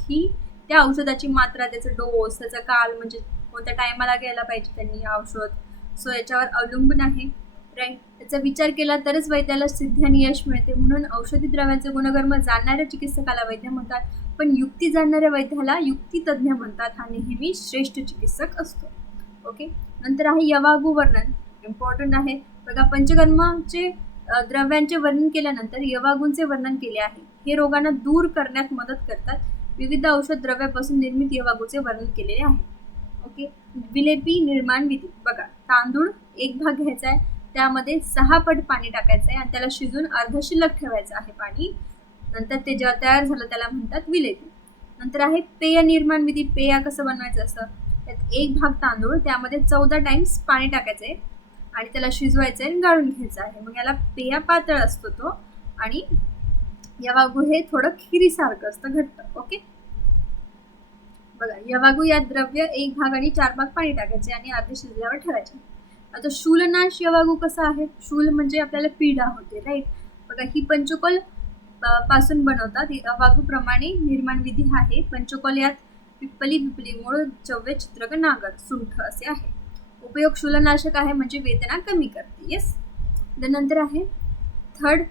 ही त्या औषधाची मात्रा, त्याचा डोस, त्याचा काल म्हणजे कोणत्या टायमाला घ्यायला पाहिजे त्यांनी औषध. सो याच्यावर अवलंबून आहे, राईट. त्याचा विचार केला तरच वैद्याला सिद्धी आणि यश मिळते. म्हणून औषधी द्रव्यांचे गुणधर्म जाणणाऱ्या चिकित्सकाला वैद्य म्हणतात, पण युक्ती जाणणाऱ्या वैद्याला युक्तितज्ञ म्हणतात. हा नेहमी श्रेष्ठ चिकित्सक असतो. ओके, नंतर आहे यवागू वर्णन. इम्पॉर्टंट आहे बघा. पंचकर्माचे द्रव्यांचे वर्णन केल्यानंतर यवागूंचे वर्णन केले आहे. हे रोगांना दूर करण्यात मदत करतात. विविध औषध द्रव्यापासून निर्मित यवागूचे वर्णन केलेले आहे. ओके, विलेपी निर्माण विधी बघा. तांदूळ 1 भाग घ्यायचा आहे, त्यामध्ये 6 पट पाणी टाकायचं आहे आणि त्याला शिजून अर्ध शिल्लक ठेवायचं आहे पाणी. नंतर ते जेव्हा तयार झालं त्याला म्हणतात विलेपी. नंतर आहे पेय निर्माण विधी. पेय कसं बनवायचं असतं? त्यात 1 भाग तांदूळ, त्यामध्ये 14 टाइम्स पाणी टाकायचं आहे आणि त्याला शिजवायचं आहे आणि गाळून घ्यायचं आहे. मग याला पेया पातळ असतो तो, आणि यवागू हे थोडं खिरीसारखं असतं, घट्ट. ओके, बघा यवागू या द्रव्य 1 भाग आणि 4 भाग पाणी टाकायचे आणि अर्धे शिजल्यावर ठेवायचे. आता शूलनाश यवागू कसा आहे? शूल म्हणजे आपल्याला पीडा होते, राईट. बघा ही पंचकोल पासून बनवतात. यवागू प्रमाणे निर्माण विधी आहे. पंचकोल यात पिप्पली, मूळ, चव्य, चित्रक, नागर, सुंठ असे आहे. उपयोग शूलनाशक आहे म्हणजे वेदना कमी करते. येस. त्यानंतर आहे थर्ड,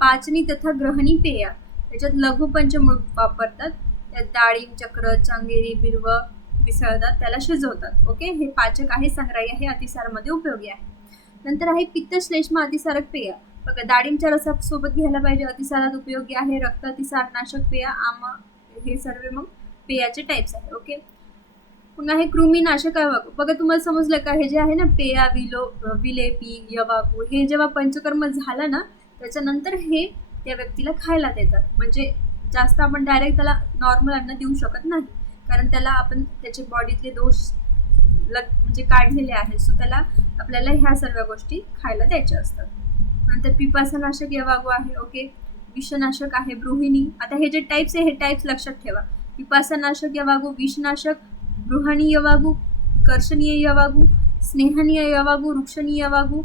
पाचनी तथा ग्रहणी पेय. त्याच्यात लघु पंचमृग वापरतात. त्यात डाळिंब, चक्र, चंगेरी, बिल्व मिसळतात, त्याला शिजवतात. ओके, हे पाचक आहे, संग्राही आहे, अतिसारामध्ये उपयोगी आहे. नंतर आहे पित्तश्लेष्मा अतिसारक पेय. बघा डाळिंबच्या रसासोबत घ्यायला पाहिजे, अतिसारात उपयोगी आहे. रक्त अतिसारनाशक पेय, हे सर्व मग पेयाचे टाइप्स आहे. ओके, पुन्हा आहे कृमीनाशक यवागू. बघा तुम्हाला समजलं का? हे जे आहे ना पेया, विलेपी, यवागू, हे जेव्हा पंचकर्म झालं ना त्याच्यानंतर हे त्या व्यक्तीला खायला देतात. म्हणजे जास्त आपण डायरेक्ट त्याला नॉर्मल अन्न देऊ शकत नाही, कारण त्याला आपण त्याचे बॉडीतले दोष म्हणजे काढलेले आहेत. सो त्याला आपल्याला ह्या सर्व गोष्टी खायला द्यायच्या असतात. नंतर पिपासानाशक यवागू आहे. ओके, विषनाशक आहे बृहिणी. आता हे जे टाइप्स आहे हे टाइप्स लक्षात ठेवा. पिपासानाशक यवागू, विषनाशक, बृहणी यवागू, कर्षणीय यवागू, स्नेहनीय यवागू, वृक्षणीय यवागू,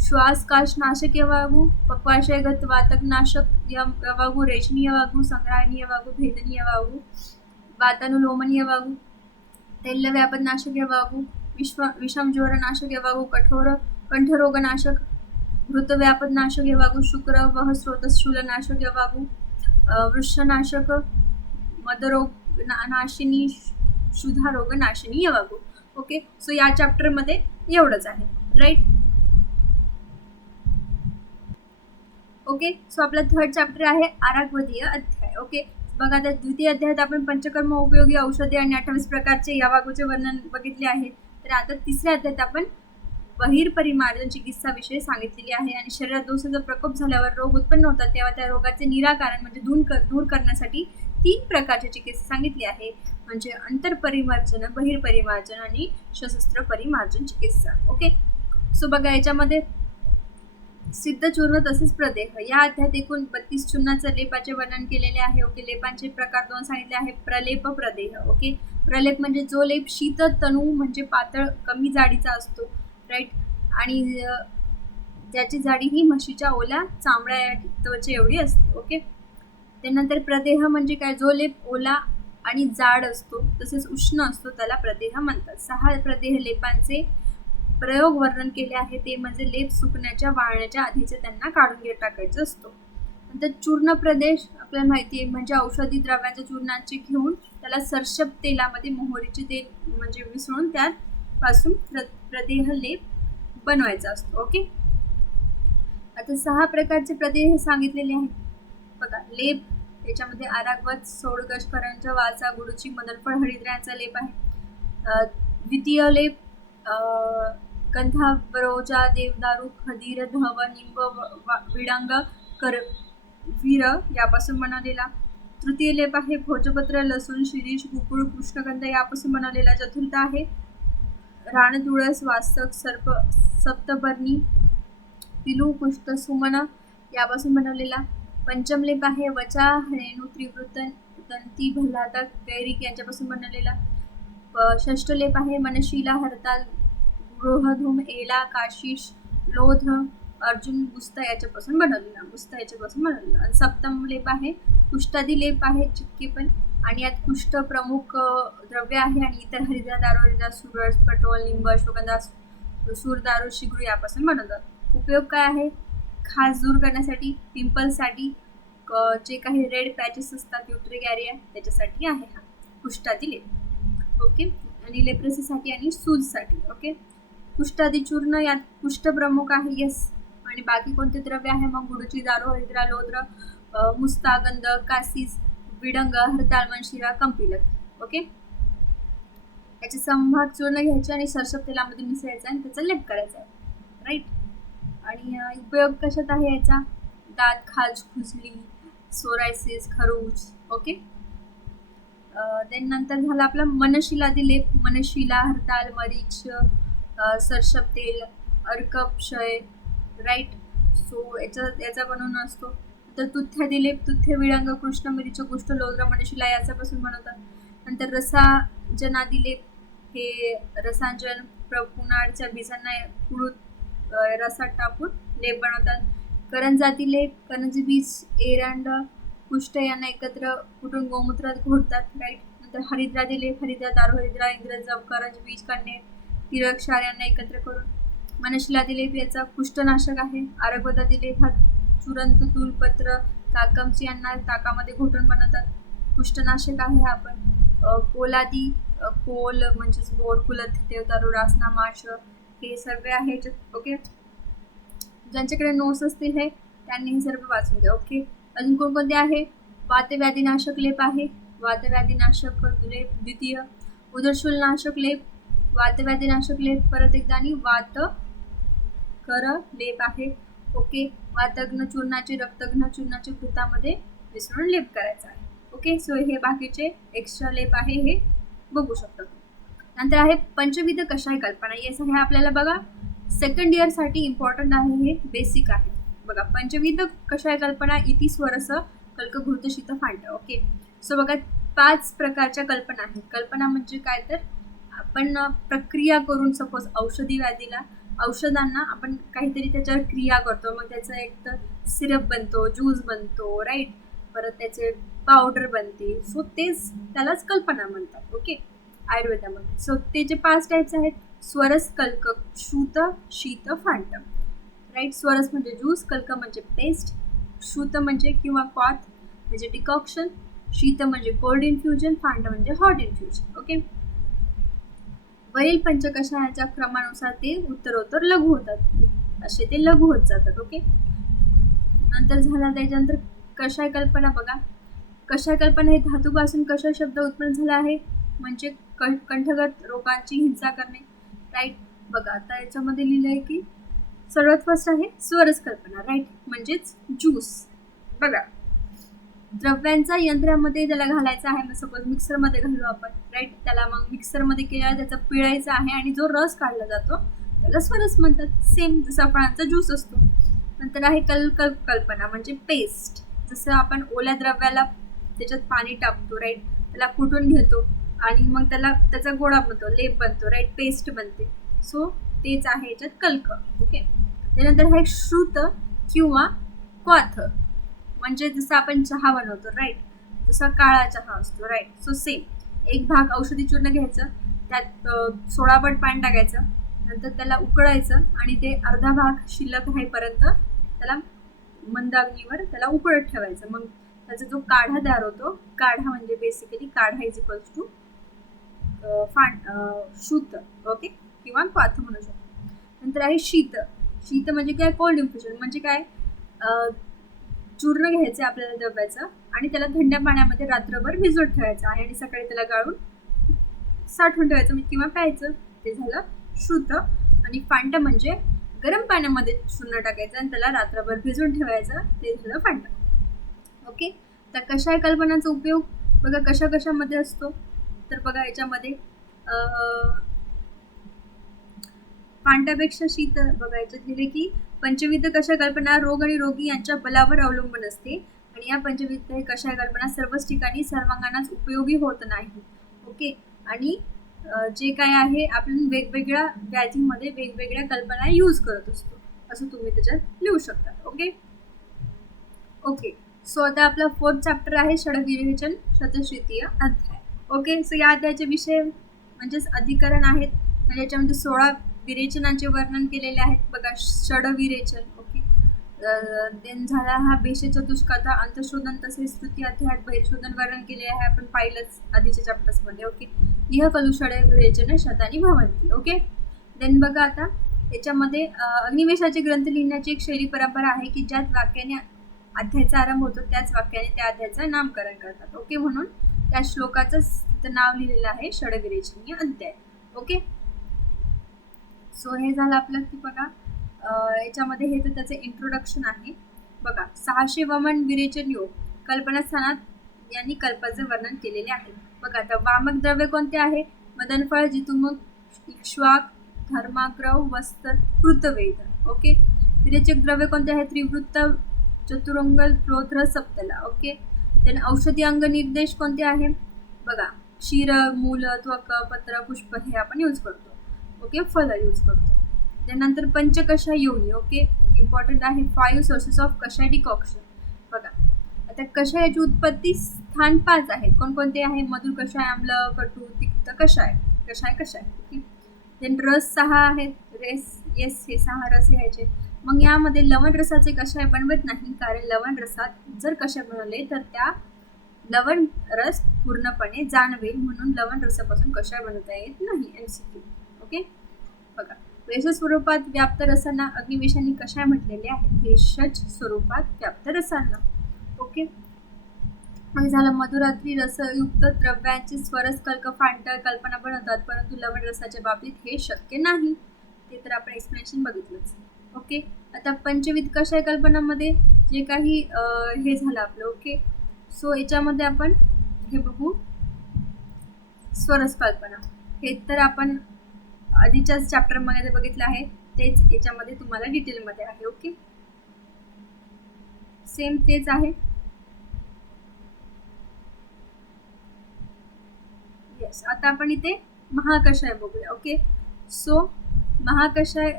श्वासकाशनाशक यवागू, पक्वाशयगत वातकनाशक यवागू, रेचनीय यवागू, संग्राहणी यवागू, भेदनीय यवागू, वातानुलोमनी यवागू, तैलव्यापदनाशक यवागू, विषमज्वरनाशक यवागू, कंठरोगनाशक, वृतव्यापदनाशक यवागू, शुक्र वह स्रोतशूलनाशक यवागू, वृषनाशक, मदरोगनाशिनी, क्षुधारोगनाशिनी यवागू. ओके, सो या चॅप्टरमध्ये एवढंच आहे, राईट. ओके, सो आपला थर्ड चॅप्टर आहे आरागवधीय अध्याय. ओके, बघा त्या द्वितीय अध्यायात आपण पंचकर्म उपयोगी औषधे आणि 28 प्रकारचे यवागूचे वर्णन बघितले आहे. तर आता तिसऱ्या अध्यायात आपण बहिर्परिमार्जन चिकित्साविषयी सांगितलेली आहे. आणि शरीरात दोषाचा प्रकोप झाल्यावर रोग उत्पन्न होतात तेव्हा त्या रोगाचे निराकरण म्हणजे दूर करण्यासाठी 3 प्रकारची चिकित्सा सांगितली आहे. म्हणजे अंतरपरिमार्जन, बहिर्परिमार्जन आणि सशस्त्र परिमार्जन चिकित्सा. ओके, सो बघा याच्यामध्ये सिद्ध चूर्ण तसेच प्रदेह या अध्यायात एकूण 32 चूर्णाच्या लेपाचे वर्णन केलेले आहे. ओके, लेपांचे प्रकार 2 सांगितले आहे, प्रलेप, प्रदेह. ओके, प्रलेप म्हणजे जो लेप शीत तणू म्हणजे पातळ कमी जाडीचा असतो, राईट, आणि ज्याची जाडी ही म्हशीच्या ओल्या चामड्या त्वचे एवढी असते. ओके, त्यानंतर प्रदेह म्हणजे काय? जो लेप ओला आणि जाड असतो तसेच उष्ण असतो त्याला प्रदेह म्हणतात. 6 प्रदेह लेपांचे प्रयोग वर्णन केले आहे. ते म्हणजे लेप सुकण्याच्या वाळण्याच्या आधीचे त्यांना काढून टाकायचं असतो. नंतर चूर्ण प्रदेश आपल्याला माहिती आहे म्हणजे औषधी द्रव्याच्या चूर्णाचे घेऊन त्याला सरसप तेलामध्ये मोहरीचे तेल म्हणजे मिसळून त्यापासून प्रदेह लेप बनवायचा असतो. ओके, आता 6 प्रकारचे प्रदेह सांगितलेले आहेत. बघा लेप त्याच्यामध्ये आरागवत, सोडगज, करंज, वाचा, गुडूची, मदनफळ, हरिद्राचा लेप आहे. द्वितीय लेप गंधाबरोजा, देवदारू, खदीर, धव, निंब, विडंग, वीर यापासून बनवलेला. तृतीय लेप आहे भोजपत्र, लसूण, शिरीष, गुकुळ, कृष्णगंध यापासून बनवलेला. चतुर्थ आहे रानतुळस, वासक, सर्प, सप्तपर्णी, पिलू, कुष्ठ, सुमन यापासून बनवलेला. पंचम लेप आहे वचा, रेणू, त्रिवृत, दंती, भल्लादक, गैरिक यांच्यापासून बनवलेला. षष्ठ लेप आहे मनशिला, हरताल, गृहधूम, एला, काशीश, लोध, अर्जुन, गुस्ता याच्यापासून बनवलेला. आणि सप्तम लेप आहे कुष्ठादी लेप आहे, चिक्केपण, आणि यात कुष्ठ प्रमुख द्रव्य आहे आणि इतर हरिद्रा, दारू, सुरस, पटोल, लिंब, अश्वगंधा, सूरदारू, शिगरू यापासून बनवतात. उपयोग काय आहे? खास दूर करण्यासाठी, पिंपल्ससाठी, जे काही रेड पॅचेस असतात युट्रिक त्याच्यासाठी आहे हा कुष्ठादी लेप. ओके, आणि लेप्रेसीसाठी आणि सूजसाठी. ओके, कुष्ठादी चूर्ण यात कुष्ठ प्रमुख आहे. येस, आणि बाकी कोणते द्रव्य आहे मग? गुडूची, दारू, हरिद्रा, लोद्र, मुस्तागंध, कासीस, विडंग, हरताळ, मनशिरा, कंपिलक. ओके, याचे संभाग चूर्ण घ्यायचे आणि सरसप तेलामध्ये मिसळायचं आणि त्याचा लेप करायचा आहे, राईट. आणि उपयोग कशात आहे याचा? दात, खाज, खुजली, सोरायसिस, खरूज. ओके, देन नंतर झाला आपला मनशिलादी लेप. मनशिला, हरताल, मरीच, सरसप तेल, अर्कक्षय, राईट, सो याचा बनवून असतो. तर तुथ्या दिले, तुथ्य विळंग कृष्ण मिरीच कुष्ठ लोद्र मणिशिला याच्यापासून बनवतात. नंतर रसाजना दिले, हे रसांजन पुनाडच्या बीजांना कुडून रसात टाकून लेप बनवतात. करंजाती लेप, करंजी बीज एरंड कुष्ठ यांना एकत्र कुटून गोमूत्रात घोटतात. राईट. नंतर हरिद्रादी लेप, हरिद्रा दारू हरिद्रा इंद्रजम करंज बीज कण्णे तिरक क्षार यांना एकत्र करून. मनशिला दिलेप याचा कुष्ठनाशक आहे. आरगवदा दिलेप हा चुरंत तुलपत्र काकमची यांना ताकामध्ये घोटून बनवतात. कुष्ठनाशक आहे. आपण कोलादी, कोल म्हणजेच बोर, कुलत, देवदारू, रासना, माश हे सर्व आहे. ओके. ज्यांच्याकडे नोट्स असतील हे त्यांनी हे सर्व वाचून घ्या. ओके. अजून कोणकोणते आहे? वातव्याधीनाशक लेप आहे. वातव्याधीनाशक लेप द्वितीय. उदरशूलनाशक लेप, वातव्याधीनाशक लेप परत एकदा, आणि वात कर लेप आहे. ओके. वातघ्न चूर्णाचे, रक्तघ्न चूर्णाचे घृतामध्ये मिसळून लेप करायचा आहे. ओके. सो हे बाकीचे एक्स्ट्रा लेप आहे, हे बघू शकता. नंतर आहे पंचविध कषाय कल्पना. येस, हे आपल्याला बघा सेकंड इयर साठी इम्पॉर्टंट आहे, हे बेसिक आहे. बघा पंचविध कषाय कल्पना इति स्वरस कल्क घृत शीत फांड. ओके. सो बघा 5 प्रकारच्या कल्पना आहेत. कल्पना म्हणजे काय, तर आपण प्रक्रिया करून, सपोज औषधी व्याधीला औषधांना आपण काहीतरी त्याच्यावर क्रिया करतो, मग त्याचं एक तर सिरप बनतो, ज्यूस बनतो, राईट, परत त्याचे पावडर बनते. सो तेच त्यालाच कल्पना म्हणतात. ओके. आयुर्वेदामध्ये. सो त्याचे 5 टाईप्स आहेत. स्वरस, कल्क, श्रुत, शीत, फांड. राईट. स्वरस म्हणजे ज्यूस, कल्क म्हणजे पेस्ट, श्रुत म्हणजे किंवा क्वाथ म्हणजे डिकॉक्शन, शीत म्हणजे कोल्ड इन्फ्युजन, फांड म्हणजे हॉट इन्फ्युजन. ओके. वरील पंचकषायाच्या क्रमानुसार ते उत्तरोत्तर लघु होतात, असे ते लघु होत जातात. ओके. नंतर झाला त्याच्यानंतर कषाय कल्पना. बघा कषाय कल्पना हे धातूपासून कषाय शब्द उत्पन्न झाला आहे, म्हणजे कंठगत रोगांची हिंसा करणे. राईट. बघा आता याच्यामध्ये लिहिलं आहे की सर्वात फर्स्ट आहे स्वरस कल्पना. राईट, म्हणजेच ज्यूस. बघा द्रव्यांचा यंत्रामध्ये त्याला घालायचा आहे, मग सपोज मिक्सरमध्ये घालू आपण. राईट. त्याला मग मिक्सरमध्ये केल्यावर त्याचा पिळायचा आहे, आणि जो रस काढला जातो त्याला स्वरस म्हणतात. सेम जसा फळांचा ज्यूस असतो. नंतर आहे कल्पना म्हणजे पेस्ट. जसं आपण ओल्या द्रव्याला त्याच्यात पाणी टाकतो, राईट, त्याला कुटून घेतो आणि मग त्याचा गोळा बनतो, लेप बनतो, राईट, पेस्ट बनते. सो तेच आहे याच्यात कल्क. ओके. त्यानंतर आहे श्रुत किंवा क्वाथ, म्हणजे जसं आपण चहा बनवतो, राईट, जसा काळा चहा असतो, राईट. सो सेम एक भाग औषधी चूर्ण घ्यायचं, त्यात 16 पट पाणी टाकायचं, नंतर त्याला उकळायचं, आणि ते अर्धा भाग शिल्लक राहीपर्यंत त्याला मंद अग्नीवर त्याला उकळत ठेवायचं. मग त्याचा जो काढा तयार होतो, काढा म्हणजे बेसिकली काढा इज इक्वल्स टू शुद्ध. ओके. किंवा क्वाथ म्हणू शकतो. नंतर आहे शीत. शीत म्हणजे काय, कोल्ड इन्फ्युजन. म्हणजे काय, चूर्ण घ्यायचं आपल्याला द्रव्याचं, आणि त्याला थंड पाण्यामध्ये रात्रभर भिजवत ठेवायचं आहे, आणि सकाळी त्याला गाळून साठवून ठेवायचं किंवा प्यायचं. ते झालं शुद्ध. आणि फांड म्हणजे गरम पाण्यामध्ये चूर्ण टाकायचं आणि त्याला रात्रभर भिजवून ठेवायचं. ते झालं फांड. ओके. तर कषाय कल्पनांचा उपयोग बघा कशामध्ये असतो, तर बघा याच्यामध्ये फांडापेक्षा शीत. बघा याच्यात दिले की पंचविध कषाय कल्पना रोग आणि रोगी यांच्या बलावर अवलंबून असते, आणि या पंचविध कषाय कल्पना सर्वच ठिकाणी सर्वांगांनाच उपयोगी होत नाही. ओके. आणि जे काय आहे आपण वेगवेगळ्या व्याधीमध्ये वेगवेगळ्या कल्पना यूज करत असतो, असं तुम्ही त्याच्यात लिहू शकता. ओके. ओके. सो आता आपला 4th चॅप्टर आहे षडविरेचन शतश्रुतीय अध्याय. ओके. सो या अध्यायाचे विषय म्हणजेच अधिकरण आहेत, म्हणजे याच्यामध्ये 16 विरेचनांचे वर्णन केलेले आहेत. बघा षडविरेचन. ओके. देन झाला हा बेशचतुष्कथा, अंतशोधन, तसेच स्तुती अध्यायात बहिर्शोधन वर्णन केले आहे, आपण पाहिलंच आधीच्या चॅप्टर्समध्ये. ओके. इह खलु षडविरेचन शतानी भवन्ति. ओके. देन बघा आता याच्यामध्ये अग्निवेशाचे ग्रंथ लिहिण्याची एक शैली परंपरा आहे की ज्यात वाक्याने अध्यायाचा आरंभ होतो त्याच वाक्याने त्या अध्यायाचं नामकरण करतात. ओके. म्हणून त्या श्लोकाचं तिथं नाव लिहिलेलं आहे षडविरेचनीय अध्याय. ओके. सो हे झालं आपलं की बघा याच्यामध्ये हे तर त्याचं इंट्रोडक्शन आहे. बघा 600 वमन विरेचन योग कल्पनास्थानात यांनी कल्पाचं वर्णन केलेले आहे. बघा आता वामक द्रव्य कोणते आहे, मदनफळ, जितुमक, इक्ष्वाक, धर्माग्रव, वस्त्र, कृतवेद. ओके. विरेचक द्रव्य कोणते आहे? त्रिवृत्त, चतुरंगल, क्रोध, सप्तला. ओके. देन औषधी अंग निर्देश कोणते आहे? बघा, क्षीर, मूल, त्वक, पत्र, पुष्प हे आपण यूज करतो. ओके, फळ यूज करतो. त्यानंतर पंचकषाय योनी. ओके, इम्पॉर्टंट आहे. 5 सोर्सेस ऑफ कषाय डिकॉक्शन. बघा, आता कषायाची उत्पत्ती स्थान 5 आहेत. कोणकोणते आहे? मधुर कषाय, आम्ल, कटू, तिक्त कषाय, कषाय कषाय. ओके. देन रस 6 आहेत. येस, हे 6 रस यायचे. मग यामध्ये लवण रसाचे कषाय बनवत नाही, कारण लवण रसात जर कषाय बनवले तर त्या लवण रस पूर्णपणे जाणवेल, म्हणून लवण रसापासून कषाय बनवता येत नाही. MCQ. ओके. बघा, भेषज स्वरूपात व्याप्त रसांना अग्निवेशांनी कषाय म्हटलेले आहे. भेषज स्वरूपात व्याप्त रसांना. ओके. मग झालं मधुरात्री रसयुक्त द्रव्यांची स्वरस कल्क फांटर कल्पना बनवतात, परंतु लवण रसाच्या बाबतीत हे शक्य नाही. ते तर आपण एक्सप्लेनेशन बघितलंच. ओके. आता पंचविध कषाय कल्पनामध्ये जे काही हे झालं आपलं. ओके. सो याच्यामध्ये आपण हे बघू, स्वरस कल्पना. हे तर आपण आधीच्याच चॅप्टरमध्ये बघितलं आहे, तेच याच्यामध्ये तुम्हाला डिटेलमध्ये आहे. ओके, सेम तेच आहे. येस, आता आपण इथे महाकषाय बघूया. ओके. सो महाकषाय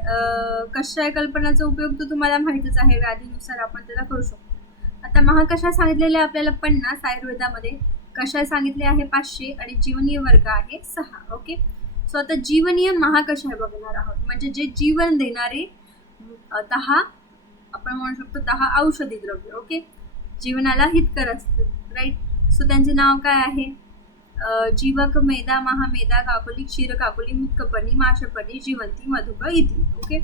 कषाय कल्पनाचा उपयोग तो तुम्हाला माहितीच आहे, व्याधीनुसार आपण त्याला करू शकतो. आता महाकषाय सांगितलेले आपल्याला 50 आयुर्वेदामध्ये, कषाय सांगितले आहे 500 आणि जीवनीय वर्ग आहे 6. ओके. सो आता जीवनीय महाकषाय बघणार आहोत, म्हणजे जे जीवन देणारे 10 आपण म्हणू शकतो 10 औषधी द्रव्य. ओके, जीवनाला हितकर असतात. राईट. सो त्यांचे नाव काय आहे? जीवक, मेदा, महामेदा, काकुली, क्षीर काकुली, मुत्कपर्णी, माशपर्णी, जीवंती, मधुक इति. ओके.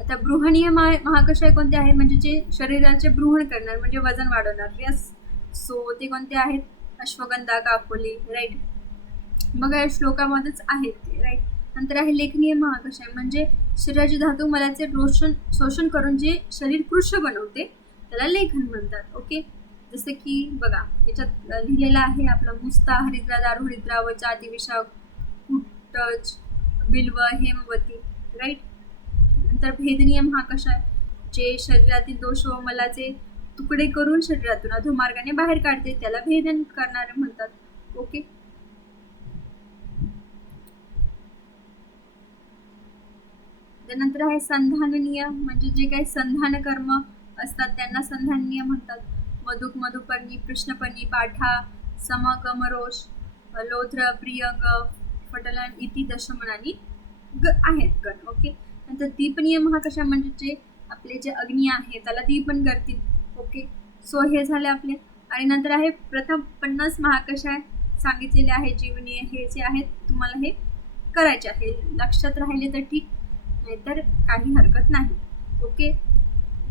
आता बृहणीय महाकषाय कोणते आहे? म्हणजे जे शरीराचे बृहण करणार, म्हणजे वजन वाढवणार. यस. सो ते कोणते आहेत? अश्वगंधा, काकोली. राईट. बघा, या श्लोकामध्येच आहेत ते. राईट. नंतर आहे लेखनीय महाकषाय, म्हणजे शरीराचे धातू मलाचे शोषण करून जे शरीर कृश बनवते त्याला लेखन म्हणतात. ओके. जसं की बघा, याच्यात लिहिलेलं आहे आपलं मुस्ता, हरिद्रा, दारू, हरिद्रा, वचा, दिविषा, कुटज, बिल्व, हेमवती. राईट. नंतर भेदनीय महाकषाय, जे शरीरातील दोष व मलाचे तुकडे करून शरीरातून अधोमार्गाने बाहेर काढते त्याला भेदन करणारे म्हणतात. ओके. त्यानंतर आहे संधाननीय, म्हणजे जे काही संधान कर्म असतात त्यांना संधाननीय म्हणतात. मधुक, मधुपर्णी, कृष्णपर्णी, पाठा, सम, कमरोष, लोध्र, प्रियंग, फटलन इति दशमनानी आहेत गण. ओके. नंतर दीपनीय महाकषाय, म्हणजे जे आपले जे अग्नी आहे त्याला दीपन करतील. ओके. सो हे झाले आपले. आणि नंतर आहे प्रथम 50 महाकषाय सांगितलेले आहे जीवनीय. हे जे आहेत तुम्हाला हे करायचे आहे, लक्षात राहिले तर ठीक, नाहीतर काही हरकत नाही. ओके.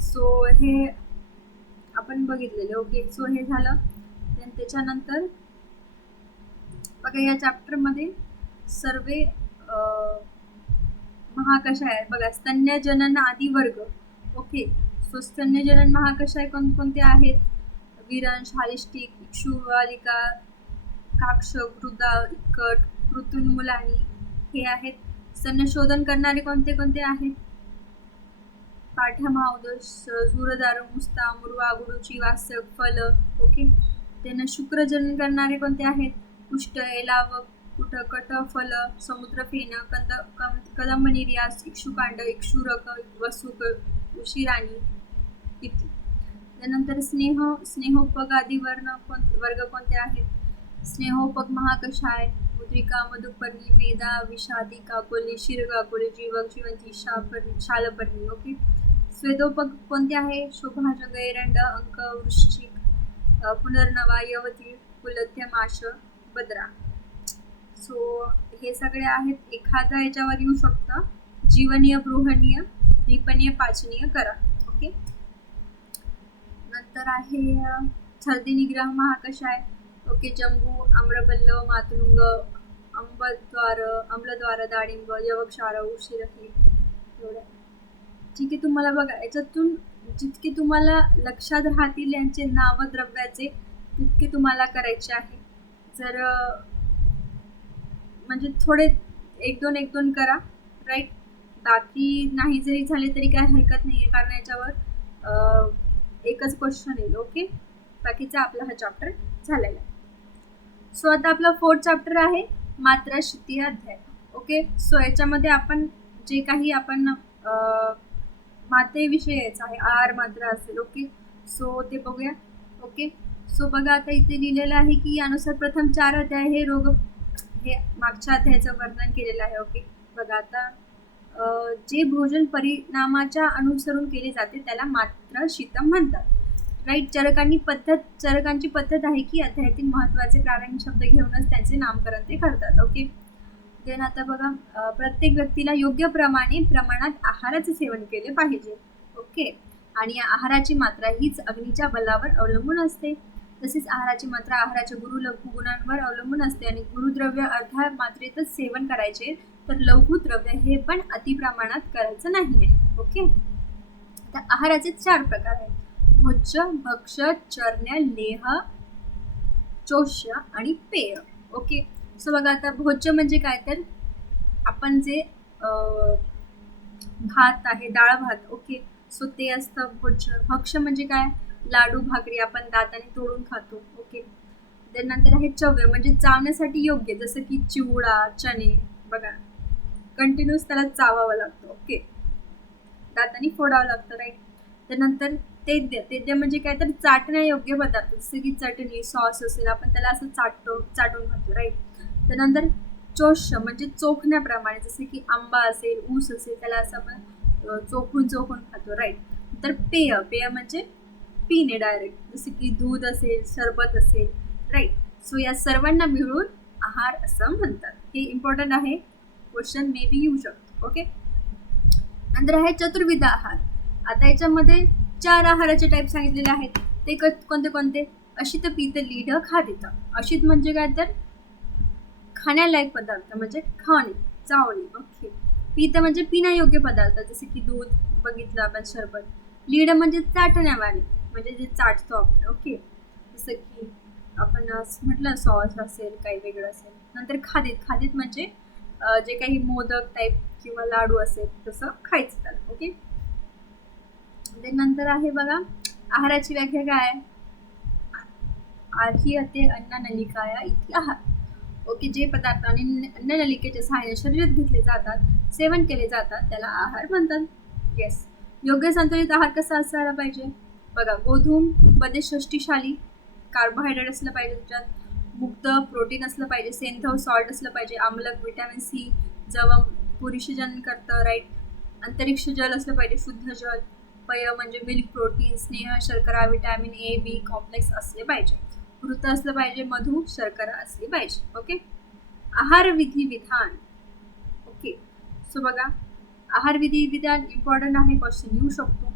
सो हे आपण बघितलेले. ओके. सो हे झालं. त्याच्यानंतर बघा, या चॅप्टरमध्ये सर्वे महाकषाय आहे. बघा, स्तन्यजनन आदी वर्ग. ओके. सो स्तन्यजनन महाकषाय कोणकोणते आहेत? विरंश, हालिष्टिक, इक्षुवालिका, काक्ष, वृद्धा, इक्कट, कृतुन्मुलानी हे आहेत. स्तन्यशोधन करणारे कोणते कोणते आहेत? पाठ्या, महाउदश, सूरदारू, मुस्ता, मुरवा, गुडुची, वासक, फल. ओके. त्यांना शुक्रजनन करणारे कोणते आहेत? कुष्ठ, एलाव, कुटकट, फल, समुद्र फेन, कदंब निर्यास, इक्षुकांड, इक्षुरक, वसुक, उशिराणी इति. त्यानंतर स्नेहोपग आदी वर्ग कोणते आहेत? स्नेहोपग महाकषाय, मुद्रिका, मधुपर्णी, मेदा, विषादी, काकोली, क्षीरकाकोली, जीवक, जीवंती, शालपर्णी. ओके. स्वेदोपग कोणते आहे? शोभाज, गैरंड, अंक, वृश्चिक, पुनर्नवा, यवती, कुलथ्य, माश, बद्रा. सो हे सगळे आहेत. एखादा याच्यावर येऊ शकतं. जीवनीय, बृहणीय, दीपनीय, पाचनीय करा. ओके. नंतर आहे छर्दी निग्रह महाकषाय. ओके. जंबू, आम्रबल्ल, मातृंग, अम्लद्वार, दाडिंब, यवक्षार, उशिरही. एवढ्या ठीक आहे. तुम्हाला बघा, याच्यातून जितके तुम्हाला लक्षात राहतील यांचे नाव द्रव्याचे तितके तुम्हाला करायचे आहे. जर म्हणजे थोडे एक दोन करा. राईट. बाकी नाही जरी झाले तरी काय हरकत नाही आहे, कारण याच्यावर एकच क्वेश्चन येईल. ओके, बाकीचा आपला हा चॅप्टर झालेला आहे. सो आता आपला 4th चॅप्टर आहे मात्रा शिती अध्याय. ओके, सो याच्यामध्ये आपण जे काही आपण मात्रेविषयी यायचं आहे, आहार मात्रा असेल. ओके, सो ते बघूया. ओके, सो बघा आता इथे लिहिलेलं आहे की यानुसार प्रथम 4 अध्याय हे रोग हे मागच्या अध्यायाचं वर्णन केलेलं आहे. ओके, बघा आता जे भोजन परिणामाच्या अनुसरून केले जाते त्याला मात्रा शीतम म्हणतात. राईट, चरकांची पद्धत आहे की अध्यायातील महत्वाचे प्रारंभिक शब्द घेऊनच त्यांचे नामकरण ते करतात. ओके, देन आता बघा प्रत्येक व्यक्तीला योग्य प्रमाणात आहाराचे सेवन केले पाहिजे. ओके, आणि या आहाराची मात्रा हीच अग्नीच्या बलावर अवलंबून असते. तसेच आहाराची मात्रा आहाराच्या गुरु लघु गुणांवर अवलंबून असते. आणि गुरुद्रव्य अर्ध्या मात्रेतच सेवन करायचे, तर लघु द्रव्य हे पण अतिप्रमाणात करायचं नाही आहे. ओके, आता आहाराचे 4 प्रकार आहेत: भोज्य, भक्ष्य, चर्ण्य, लेह, चोष्य आणि पेय. ओके, सो बघा आता भोज्य म्हणजे काय, तर आपण जे भात आहे, डाळ भात. ओके, सो ते असतं भोज्य. भक्ष्य म्हणजे काय, लाडू भाकरी आपण दाताने तोडून खातो. ओके, त्यानंतर आहे चव्य म्हणजे चावण्यासाठी योग्य, जसं की चिवडा, चणे. बघा कंटिन्यूस त्याला चावावं लागतं. ओके, दाताने फोडावं लागतं. राईट, त्यानंतर तेद्य म्हणजे काय, तर चाटण्यायोग्य पदार्थ, जसं की चटणी, सॉस असेल, आपण त्याला असं चाटून खातो. राईट, त्यानंतर चोष्य म्हणजे चोखण्याप्रमाणे, जसं की आंबा असेल, ऊस असेल, त्याला असं आपण चोखून खातो. राईट, तर पेय म्हणजे पिणे डायरेक्ट, जसं की दूध असेल, सरबत असेल. राईट, सो या सर्वांना मिळून आहार असं म्हणतात. हे इम्पॉर्टंट आहे, क्वेश्चन मे बी येऊ शकतो. ओके, नंतर आहे चतुर्विध आहार. आता याच्यामध्ये 4 आहाराचे टाईप सांगितलेले आहेत. ते कोणते? अशित, पीत, लीढ, खादित. अशित म्हणजे काय, तर खाण्यालायक पदार्थ म्हणजे खाणे, चावणे. ओके, पीत म्हणजे पिण्यायोग्य पदार्थ, जसे की दूध, बघितलं आपण, सरबत. लीढ म्हणजे चाटण्यावाले, म्हणजे जे चाटतो आपण. ओके, जसं की आपण म्हटलं सॉस असेल, काही वेगळं असेल. नंतर खादित म्हणजे जे काही मोदक टाईप किंवा लाडू असेल तसं खायचं त्याला. ओके, नंतर आहे बघा आहाराची व्याख्या काय, आर्हीयते अन्ननलिकाया इति आहार. ओके, जे पदार्थ आणि अन्ननलिकेच्या सहाय्याने शरीरात घेतले जातात, सेवन केले जातात, त्याला आहार म्हणतात. येस, योग्य संतुलित आहार कसा असायला पाहिजे, बघा गोधूम मध्ये षष्टीशाली कार्बोहायड्रेट असलं पाहिजे, त्याच्यात मुक्त प्रोटीन असलं पाहिजे, सेंधव सॉल्ट असलं पाहिजे, आम्लक व्हिटॅमिन सी, जवम पुरुषजन करतं. राईट, अंतरिक्ष जल असलं पाहिजे, शुद्ध जल. पेय म्हणजे मिल्क, प्रोटीन, स्नेह, शर्करा, व्हिटॅमिन ए, बी कॉम्प्लेक्स असले पाहिजे. घृत असलं पाहिजे, मधु, शर्करा असली पाहिजे. ओके, आहार विधी विधान. ओके, सो बघा आहार विधी विधान इम्पॉर्टंट आहे, क्वेश्चन येऊ शकतो.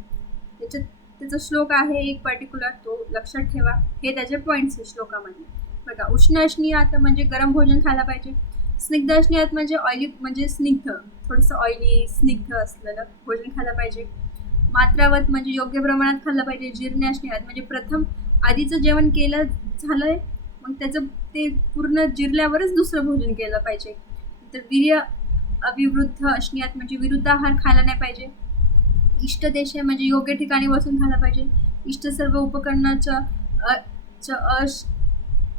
त्याचा श्लोक आहे एक पर्टिक्युलर, तो लक्षात ठेवा. हे त्याचे पॉईंट्स आहे श्लोकामध्ये. बघा उष्ण अश्नीयात म्हणजे गरम भोजन खायला पाहिजे. स्निग्ध अश्नीयात म्हणजे ऑइली म्हणजे स्निग्ध, थोडंसं ऑइली स्निग्ध असलेलं भोजन खायला पाहिजे. मात्रावत म्हणजे योग्य प्रमाणात खाल्लं पाहिजे. जीर्ण अश्नीयात म्हणजे प्रथम आधीचं जेवण केलं झालंय, मग त्याचं ते पूर्ण जिरल्यावरच दुसरं भोजन केलं पाहिजे. तर वीर्य अविवृद्ध अश्नीयात म्हणजे विरुद्ध आहार खायला नाही पाहिजे. इष्ट देश म्हणजे योग्य ठिकाणी बसून खायला पाहिजे. इष्ट सर्व उपकरणाचं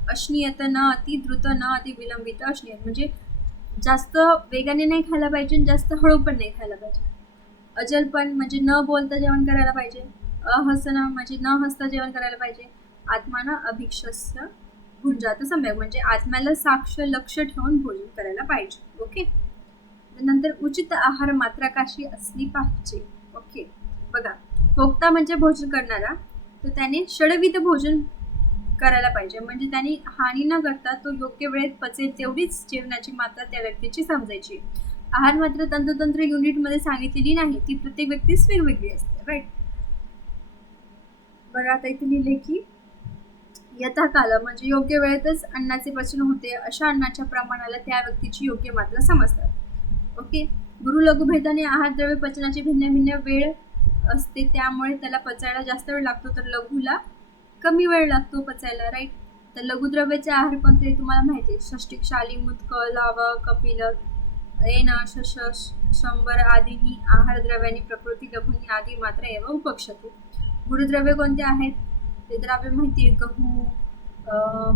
अश्नीयत न अति द्रुत न अति विलंबित अश्नीयत म्हणजे जास्त वेगाने नाही खायला पाहिजे, जास्त हळू पण नाही खायला पाहिजे. अजलपण म्हणजे न बोलता जेवण करायला पाहिजे. अहसन म्हणजे न हसता जेवण करायला पाहिजे. आत्माना अभिक्षस्य भुंजात सम्यक म्हणजे आत्म्याला साक्ष लक्ष ठेवून भोजन करायला पाहिजे. ओके, नंतर उचित आहार मात्रा कशी असली पाहिजे. ओके, बघा भोक्ता म्हणजे भोजन करणारा, तर त्याने षडविध भोजन करायला पाहिजे, म्हणजे त्याने हानी न करता तो योग्य वेळेत पचेल तेवढीच जेवणाची मात्रा त्या व्यक्तीची समजायची. आहार मात्र तंतोतंत्र युनिटमध्ये सांगितलेली नाही, ती प्रत्येक व्यक्तीच वेगवेगळी असते. राईट, बघा आता इथे लिहिले की यथाकाल म्हणजे योग्य वेळेतच अन्नाचे पचन होते, अशा अन्नाच्या प्रमाणाला त्या व्यक्तीची योग्य मात्रा समजतात. ओके, गुरु लघुभेदाने आहार द्रव्य पचनाची भिन्न भिन्न वेळ असते, त्यामुळे त्याला पचायला जास्त वेळ लागतो, तर लघुला कमी वेळ लागतो पचायला. राईट, तर लघुद्रव्याचे आहार कोणते तुम्हाला माहिती आहे, षष्टिक, शाली, मुतक, लावक, कपिल. एन शश शंभर आदींनी आहार द्रव्यांनी प्रकृती लघुनी आदी मात्रा एवं उपक्षते. गुरुद्रव्य कोणते आहेत ते तर आपल्याला माहिती आहे, गहू,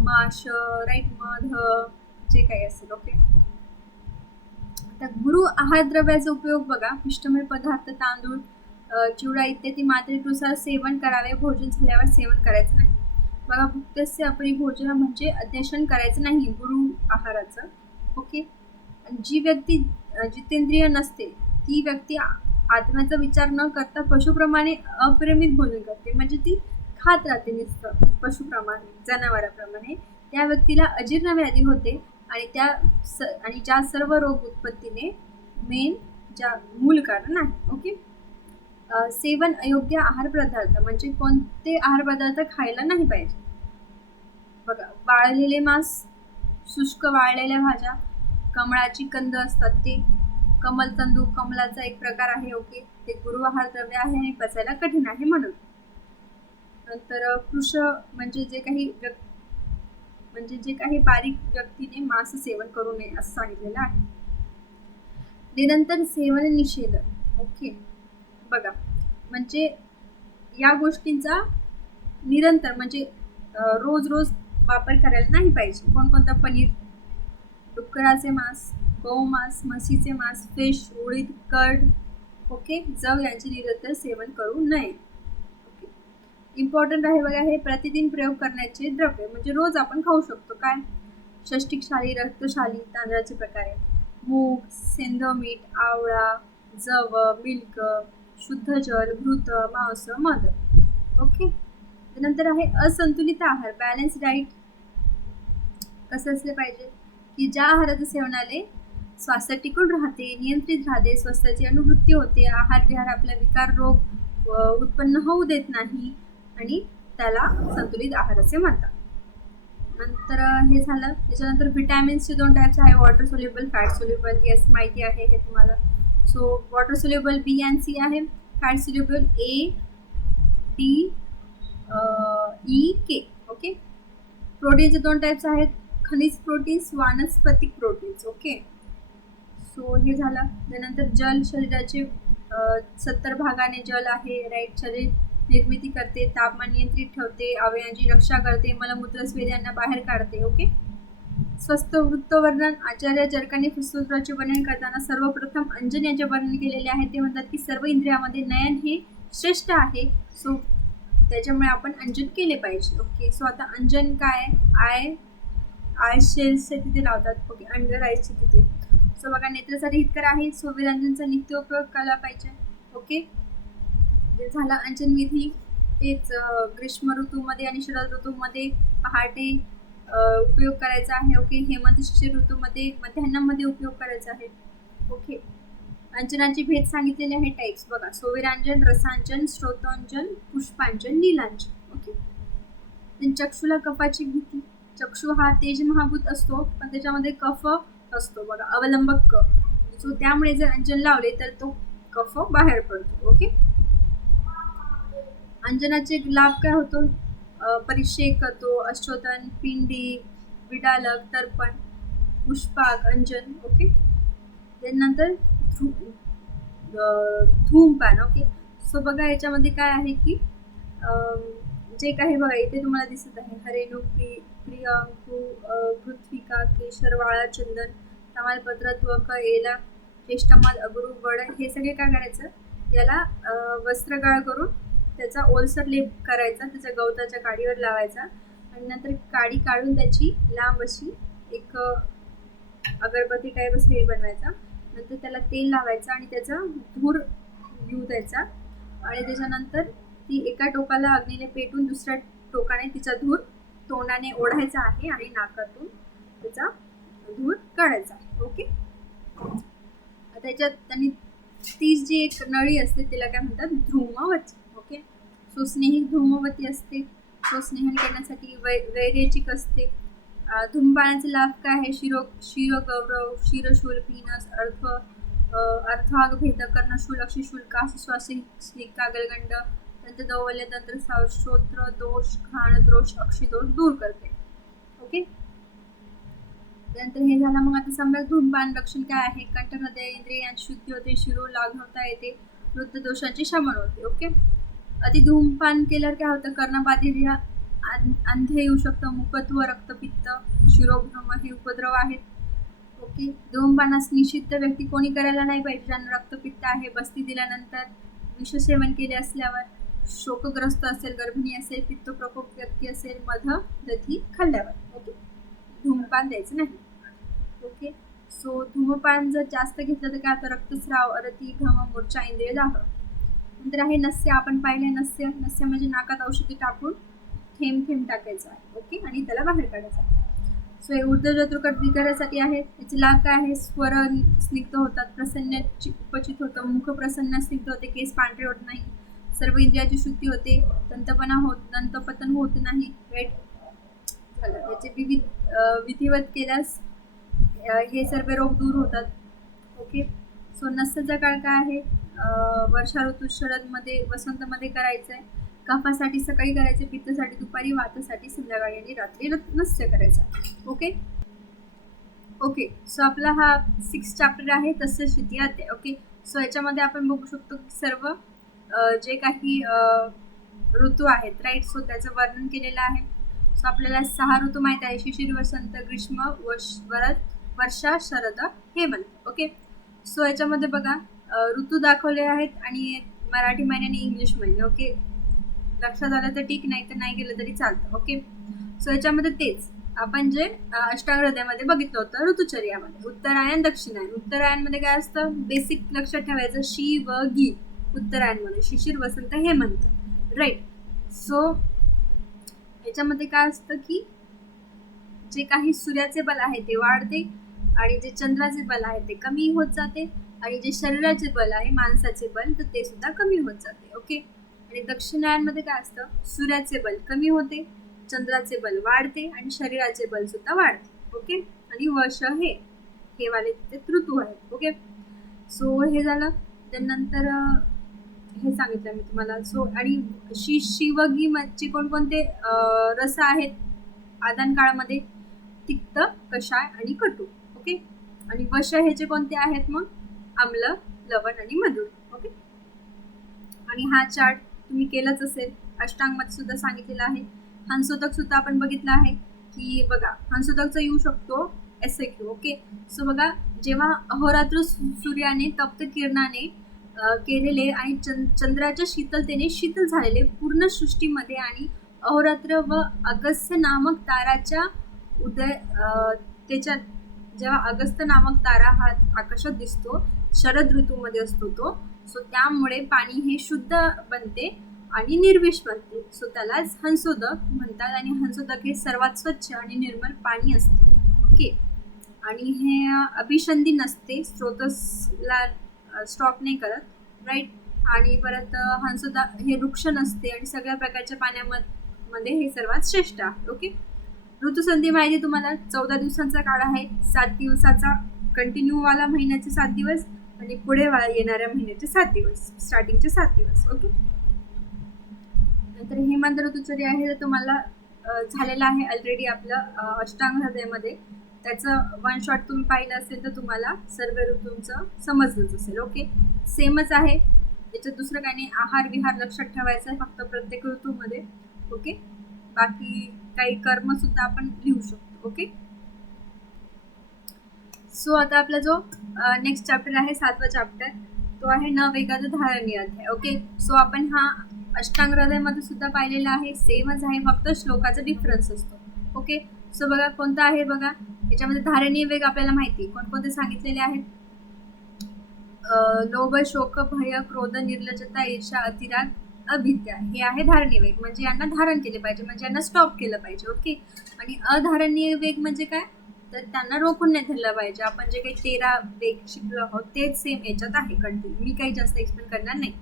माश, राईट, मध, जे काही असेल. ओके, आता गुरु आहार द्रव्याचा उपयोग बघा, पिष्टमय पदार्थ, तांदूळ, चिवडा इत्यादी मात्रेनुसार सेवन करावे. भोजन झाल्यावर सेवन करायचं नाही. बघा, भुक्तस्य अपरिभोजन म्हणजे अध्यशन करायचं नाही गुरु आहाराचं. ओके, जी व्यक्ती जितेंद्रिय नसते ती व्यक्ती आत्म्याचा विचार न करता पशुप्रमाणे अप्रेमित भोजन करते, म्हणजे ती खात राहते नुसतं पशुप्रमाणे, जनावराप्रमाणे. त्या व्यक्तीला अजीर्ण व्याधी होते आणि आणि ज्या सर्व रोग उत्पत्तीने मेन ज्या मूल कारण आहे. ओके, सेवन अयोग्य आहार पदार्थ म्हणजे कोणते आहार पदार्थ खायला नाही पाहिजे. बघा, वाळलेले मांस, शुष्क वाळलेल्या भाज्या, कमळाची कंद असतात ते, कमल तंदू कमलाचा एक प्रकार आहे. ओके, ते गुरु आहार द्रव्य आहे आणि पचायला कठीण आहे म्हणून. नंतर कृश म्हणजे जे काही बारीक व्यक्तीने मांस सेवन करू नये असं सांगितलेलं आहे. निरंतर सेवन निषेध. ओके, बघा, म्हणजे या गोष्टींचा निरंतर म्हणजे रोज रोज वापर करायला नाही पाहिजे. कोणकोणतं? पनीर, डुक्कराचे मांस, गोमांस, म्हशीचे मांस, फिश, उडीद, कर्ड, ओके, जव यांचे निरंतर सेवन करू नये. ओके, इम्पॉर्टंट आहे बघा, हे प्रतिदिन प्रयोग करण्याचे द्रव्य म्हणजे रोज आपण खाऊ शकतो. काय? षष्टिकशाली, रक्तशाली तांदळाचे प्रकार आहे, मूग, सेंधव मीठ, आवळा, जव, मिल्क, शुद्ध जल, घृत, मांस, मध. ओके, त्यानंतर आहे असंतुलित आहार, बॅलन्स डाईट. कसं असले पाहिजे की ज्या आहाराच्या सेवनाने स्वास्थ्य टिकून राहते, नियंत्रित राहते, स्वास्थ्याची अनुभूती होते, आहार विहार आपला विकार रोग उत्पन्न होऊ देत नाही, आणि त्याला संतुलित आहार असे म्हणतात. नंतर हे झालं. त्याच्यानंतर व्हिटॅमिन्सचे 2 टाईप्स आहे, water soluble, fat soluble. Yes, माहिती आहे हे तुम्हाला. So water soluble B and C आहे, fat soluble A, D, E, K. Okay, प्रोटीनचे 2 टाईप्स आहेत, खनिज प्रोटीन्स, वानस्पतिक प्रोटीन्स. ओके, सो हे झालं. त्यानंतर जल, शरीराचे 70 भागाने जल आहे, राईट. शरीर निर्मिती करते, तापमान नियंत्रित ठेवते, अवयवांची रक्षा करते, मलमूत्र स्वेदांना बाहेर काढते. ओके, स्वस्थ वृत्तवर्णन, आचार्य जरकांनी फुफ्फुसाचे वर्णन करताना सर्वप्रथम अंजन याचे वर्णन केलेले आहे. ते म्हणतात की सर्व इंद्रियामध्ये नयन हे श्रेष्ठ आहे, सो त्याच्यामुळे आपण अंजन केले पाहिजे. ओके, सो आता अंजन काय? आय शेल्सचे तिथे लावतात. ओके, अंडर आयचे तिथे. सो बघा, नेत्रासाठी हितकर आहे, सो विरंजनचा नित्य उपयोग केला पाहिजे. ओके, ते झालं अंजन विधी. तेच ग्रीष्म ऋतूमध्ये आणि शरद ऋतूमध्ये पहाटे उपयोग करायचा आहे. ओके, हेमंत शिशिर ऋतूमध्ये मध्यान्हामध्ये उपयोग करायचा आहे. ओके, अंजनाची भेद सांगितलेली आहे, टाईप्स बघा, सोविरांजन, रसांजन, स्रोतांजन, पुष्पांजन, नीलांजन. ओके, चक्षुला कफाची भीती. चक्षु हा तेज महाभूत असतो, पण त्याच्यामध्ये कफ असतो बघा, अवलंबक क. सो त्यामुळे जर अंजन लावले तर तो कफ बाहेर पडतो. ओके, अंजनाचे लाभ काय होतो? परिक्षेक करतो, अष्टोदन, पिंडी, विडालक, तर्पण, पुष्पाक, अंजन. ओके, त्यानंतर धूमपान. ओके, सो बघा, याच्यामध्ये काय आहे की जे काही बघा इथे तुम्हाला दिसत आहे, हरेणू, प्रियांकू, पृथ्विका, केशर, वाळा, चंदन, तमालपत्र, त्वक, एला, ज्येष्ठमध, अगरू, वड, हे सगळे काय करायचं? याला वस्त्रगाळ करून त्याचा ओलसर लेप करायचा, त्याच्या गवताच्या काडीवर लावायचा, आणि नंतर काडी काढून त्याची लांब अशी एक अगरबत्ती टाईप असं हे बनवायचा. नंतर त्याला तेल लावायचं आणि त्याचा धूर घेऊ द्यायचा, आणि त्याच्यानंतर ती एका टोकाला अग्नीने पेटून दुसऱ्या टोकाने तिचा धूर तोंडाने ओढायचा आहे आणि नाकातून त्याचा धूर काढायचा आहे. ओके, त्याच्यात त्यांनी ती जी एक नळी असते तिला काय म्हणतात? धूमवती. ओके, सो स्नेहिक धूमवती असते, सो स्नेहन करण्यासाठी वैरेचिक असते. धूमपानाचे लाभ काय आहे? शिरगौरव, शिरशूल, पीनस, अर्थाग भेद, कर्णशूल, अक्षिशूल, कासश्वासिका, गलगंड, तंत्र दौवल्य, तंत्र श्रोत्र दोष, घाण दोष, अक्षिदोष दूर करते. ओके, त्यानंतर हे झालं. मग आता सम्यक धूमपान लक्षण काय आहे? कंठ, हृदय, इंद्रिय यांची शुद्धी होते, शिरो लाघवता येते, वृद्ध दोषांचे शमन होते. ओके. अति धूमपान केल्यावर काय होतं? कर्णबाधिर्य, अंधे येऊ शकतं, मुखत्व, रक्तपित्त, शिरोभ्रम हे उपद्रव आहेत. ओके. धूमपानास निषिद्ध व्यक्ती कोणी करायला नाही पाहिजे? ज्यांना रक्तपित्त आहे, बस्ती दिल्यानंतर, विषसेवन केले असल्यावर, शोकग्रस्त असेल, गर्भिणी असेल, पित्त प्रकोप व्यक्ती असेल, मध दधी खाल्ल्यावर. ओके. धूमपान द्यायचं नाही. ओके. सो धूमपान जर जास्त घेतलं तर काय होतं? रक्तस्राव, अरती, घम, मूर्छा, इंद्रिय दाह. नंतर आहे नस्य. आपण पाहिले नस्य. नस्य म्हणजे नाकात औषधी टाकून थेंब थेंब टाकायचं आहे. ओके. आणि त्याला बाहेर काढायचं आहे. सो हे ऊर्ध्वजत्रुकट विकारासाठी आहे. याचे लाभ काय आहे? स्वर स्निग्ध होतात, प्रसन्न उपचित होतं, मुख प्रसन्न स्निग्ध होते, केस पांढरे होत नाही, सर्व इंद्रियाची शुद्धी होते, दंतपतन होत नाही. राईट झालं. याचे विधिवत केल्यास हे सर्व रोग दूर होतात. ओके. सो नस्याचा काळ काय आहे? वर्षा ऋतू, शरदमध्ये, वसंतमध्ये करायचं आहे. कफासाठी सकाळी करायचे, पित्तासाठी दुपारी, वातासाठी संध्याकाळी आणि रात्री नस्य करायचा. ओके. ओके. सो आपला हा 6 चॅप्टर आहे तस्य स्थिती अध्याय. ओके. सो याच्यामध्ये आपण बघू शकतो की सर्व जे काही ऋतू आहेत, राईट, सो त्याचं वर्णन केलेलं आहे. सो आपल्याला 6 ऋतू माहीत आहे: शिशिर, वसंत, ग्रीष्म, वर्षा, शरद, हेमंत. ओके. सो याच्यामध्ये बघा ऋतू दाखवले आहेत आणि मराठी महिने आणि इंग्लिश महिने. ओके. लक्षात आलं तर ठीक, नाही तर नाही गेलं तरी चालतं. ओके. सो याच्यामध्ये तेच आपण जे अष्टांग हृदयामध्ये बघितलं होतं ऋतुचर्यामध्ये. उत्तरायण, दक्षिणायन. उत्तरायणमध्ये काय असतं? बेसिक लक्षात ठेवायचं, शी व गी. उत्तरायणमध्ये शिशिर, वसंत, हेमंत. राईट. सो याच्यामध्ये काय असतं की जे काही सूर्याचे बल आहे ते वाढते आणि जे चंद्राचे बल आहे ते कमी होत जाते आणि जे शरीराचे बल आहे, माणसाचे बल, तर ते सुद्धा कमी होत जाते. ओके. आणि दक्षिणायनमध्ये काय असतं? सूर्याचे बल कमी होते, चंद्राचे बल वाढते आणि शरीराचे बल सुद्धा वाढते. ओके. आणि वर्ष हे वाले ते ऋतू आहेत. ओके. सो हे झालं. त्यानंतर हे सांगितलं मी तुम्हाला. सो आणि शिवगी मध्ये कोणकोणते रस आहेत आदान काळामध्ये? तिक्त, कषाय आणि कटू. ओके. आणि वश ह्याचे कोणते आहेत मग? आम्ल, लवण आणि मधुर. ओके. आणि हा चार्ट तुम्ही केलाच असेल, अष्टांगमध्ये सुद्धा सांगितलेला आहे. हंसोदक सुद्धा आपण बघितलं आहे की बघा हंसोदकचा येऊ शकतो SAQ. ओके. सो बघा, जेव्हा अहोरात्र सूर्याने तप्त किरणाने केलेले आणि चंद्राच्या शीतलतेने शीतल झालेले पूर्ण सृष्टीमध्ये आणि अहोरात्र व अगस्त्य नामक ताराच्या त्याच्यात जेव्हा अगस्त्य नामक तारा हा आकाशात दिसतो, शरद ऋतूमध्ये असतो तो. सो त्यामुळे पाणी हे शुद्ध बनते आणि निर्विष बनते. सो त्यालाच हंसोदक म्हणतात आणि हंसोदक हे सर्वात स्वच्छ आणि निर्मल पाणी असते. ओके. आणि हे अभिसंधी नसते, स्रोतसला स्टॉप नाही करत. राईट. आणि परत हंसोदक हे वृक्ष नसते आणि सगळ्या प्रकारच्या पाण्यामध्ये हे सर्वात श्रेष्ठ आहे. ओके. ऋतुसंधी माहिती तुम्हाला 14 दिवसांचा काळ आहे, 7 दिवसाचा कंटिन्यू वाला महिन्याचे 7 दिवस आणि पुढे येणाऱ्या महिन्याचे 7 दिवस, स्टार्टिंगचे 7 दिवस. ओके. नंतर हेमंत ऋतुचर्या आहे तर तुम्हाला झालेलं आहे ऑलरेडी आपलं अष्टांग हृदयामध्ये. त्याचं 1 शॉट तुम्ही पाहिलं असेल तर तुम्हाला सर्व ऋतूंचं समजलंच असेल. ओके. सेमच आहे, याच्यात दुसरं काही नाही. आहार विहार लक्षात ठेवायचं आहे फक्त प्रत्येक ऋतूमध्ये. ओके. बाकी काही कर्म सुद्धा आपण लिहू शकतो. ओके. सो आता आपला जो नेक्स्ट चॅप्टर आहे 7वा चॅप्टर, तो आहे न वेगाचा धारणीय अध्याय. ओके. सो आपण हा अष्टांग हृदयामध्ये सुद्धा पाहिलेला आहे, सेमच आहे, फक्त श्लोकाचा डिफरन्स असतो. ओके. सो बघा कोणता आहे बघा, याच्यामध्ये धारणीय वेग आपल्याला माहिती कोणकोणते सांगितलेले आहेत. लोभ, शोक, भय, क्रोध, निर्लज्जता, ईर्ष्या, अतिराग, अभिद्या हे आहे धारणीय वेग. म्हणजे यांना धारण केले पाहिजे, म्हणजे यांना स्टॉप केलं पाहिजे. ओके. आणि अधारणीय वेग म्हणजे काय, तर त्यांना रोखून नाही धरलं पाहिजे. आपण जे काही 13 वेग शिकलो आहोत तेच सेम याच्यात आहे कंटिन्यू. मी काही जास्त एक्सप्लेन करणार नाही,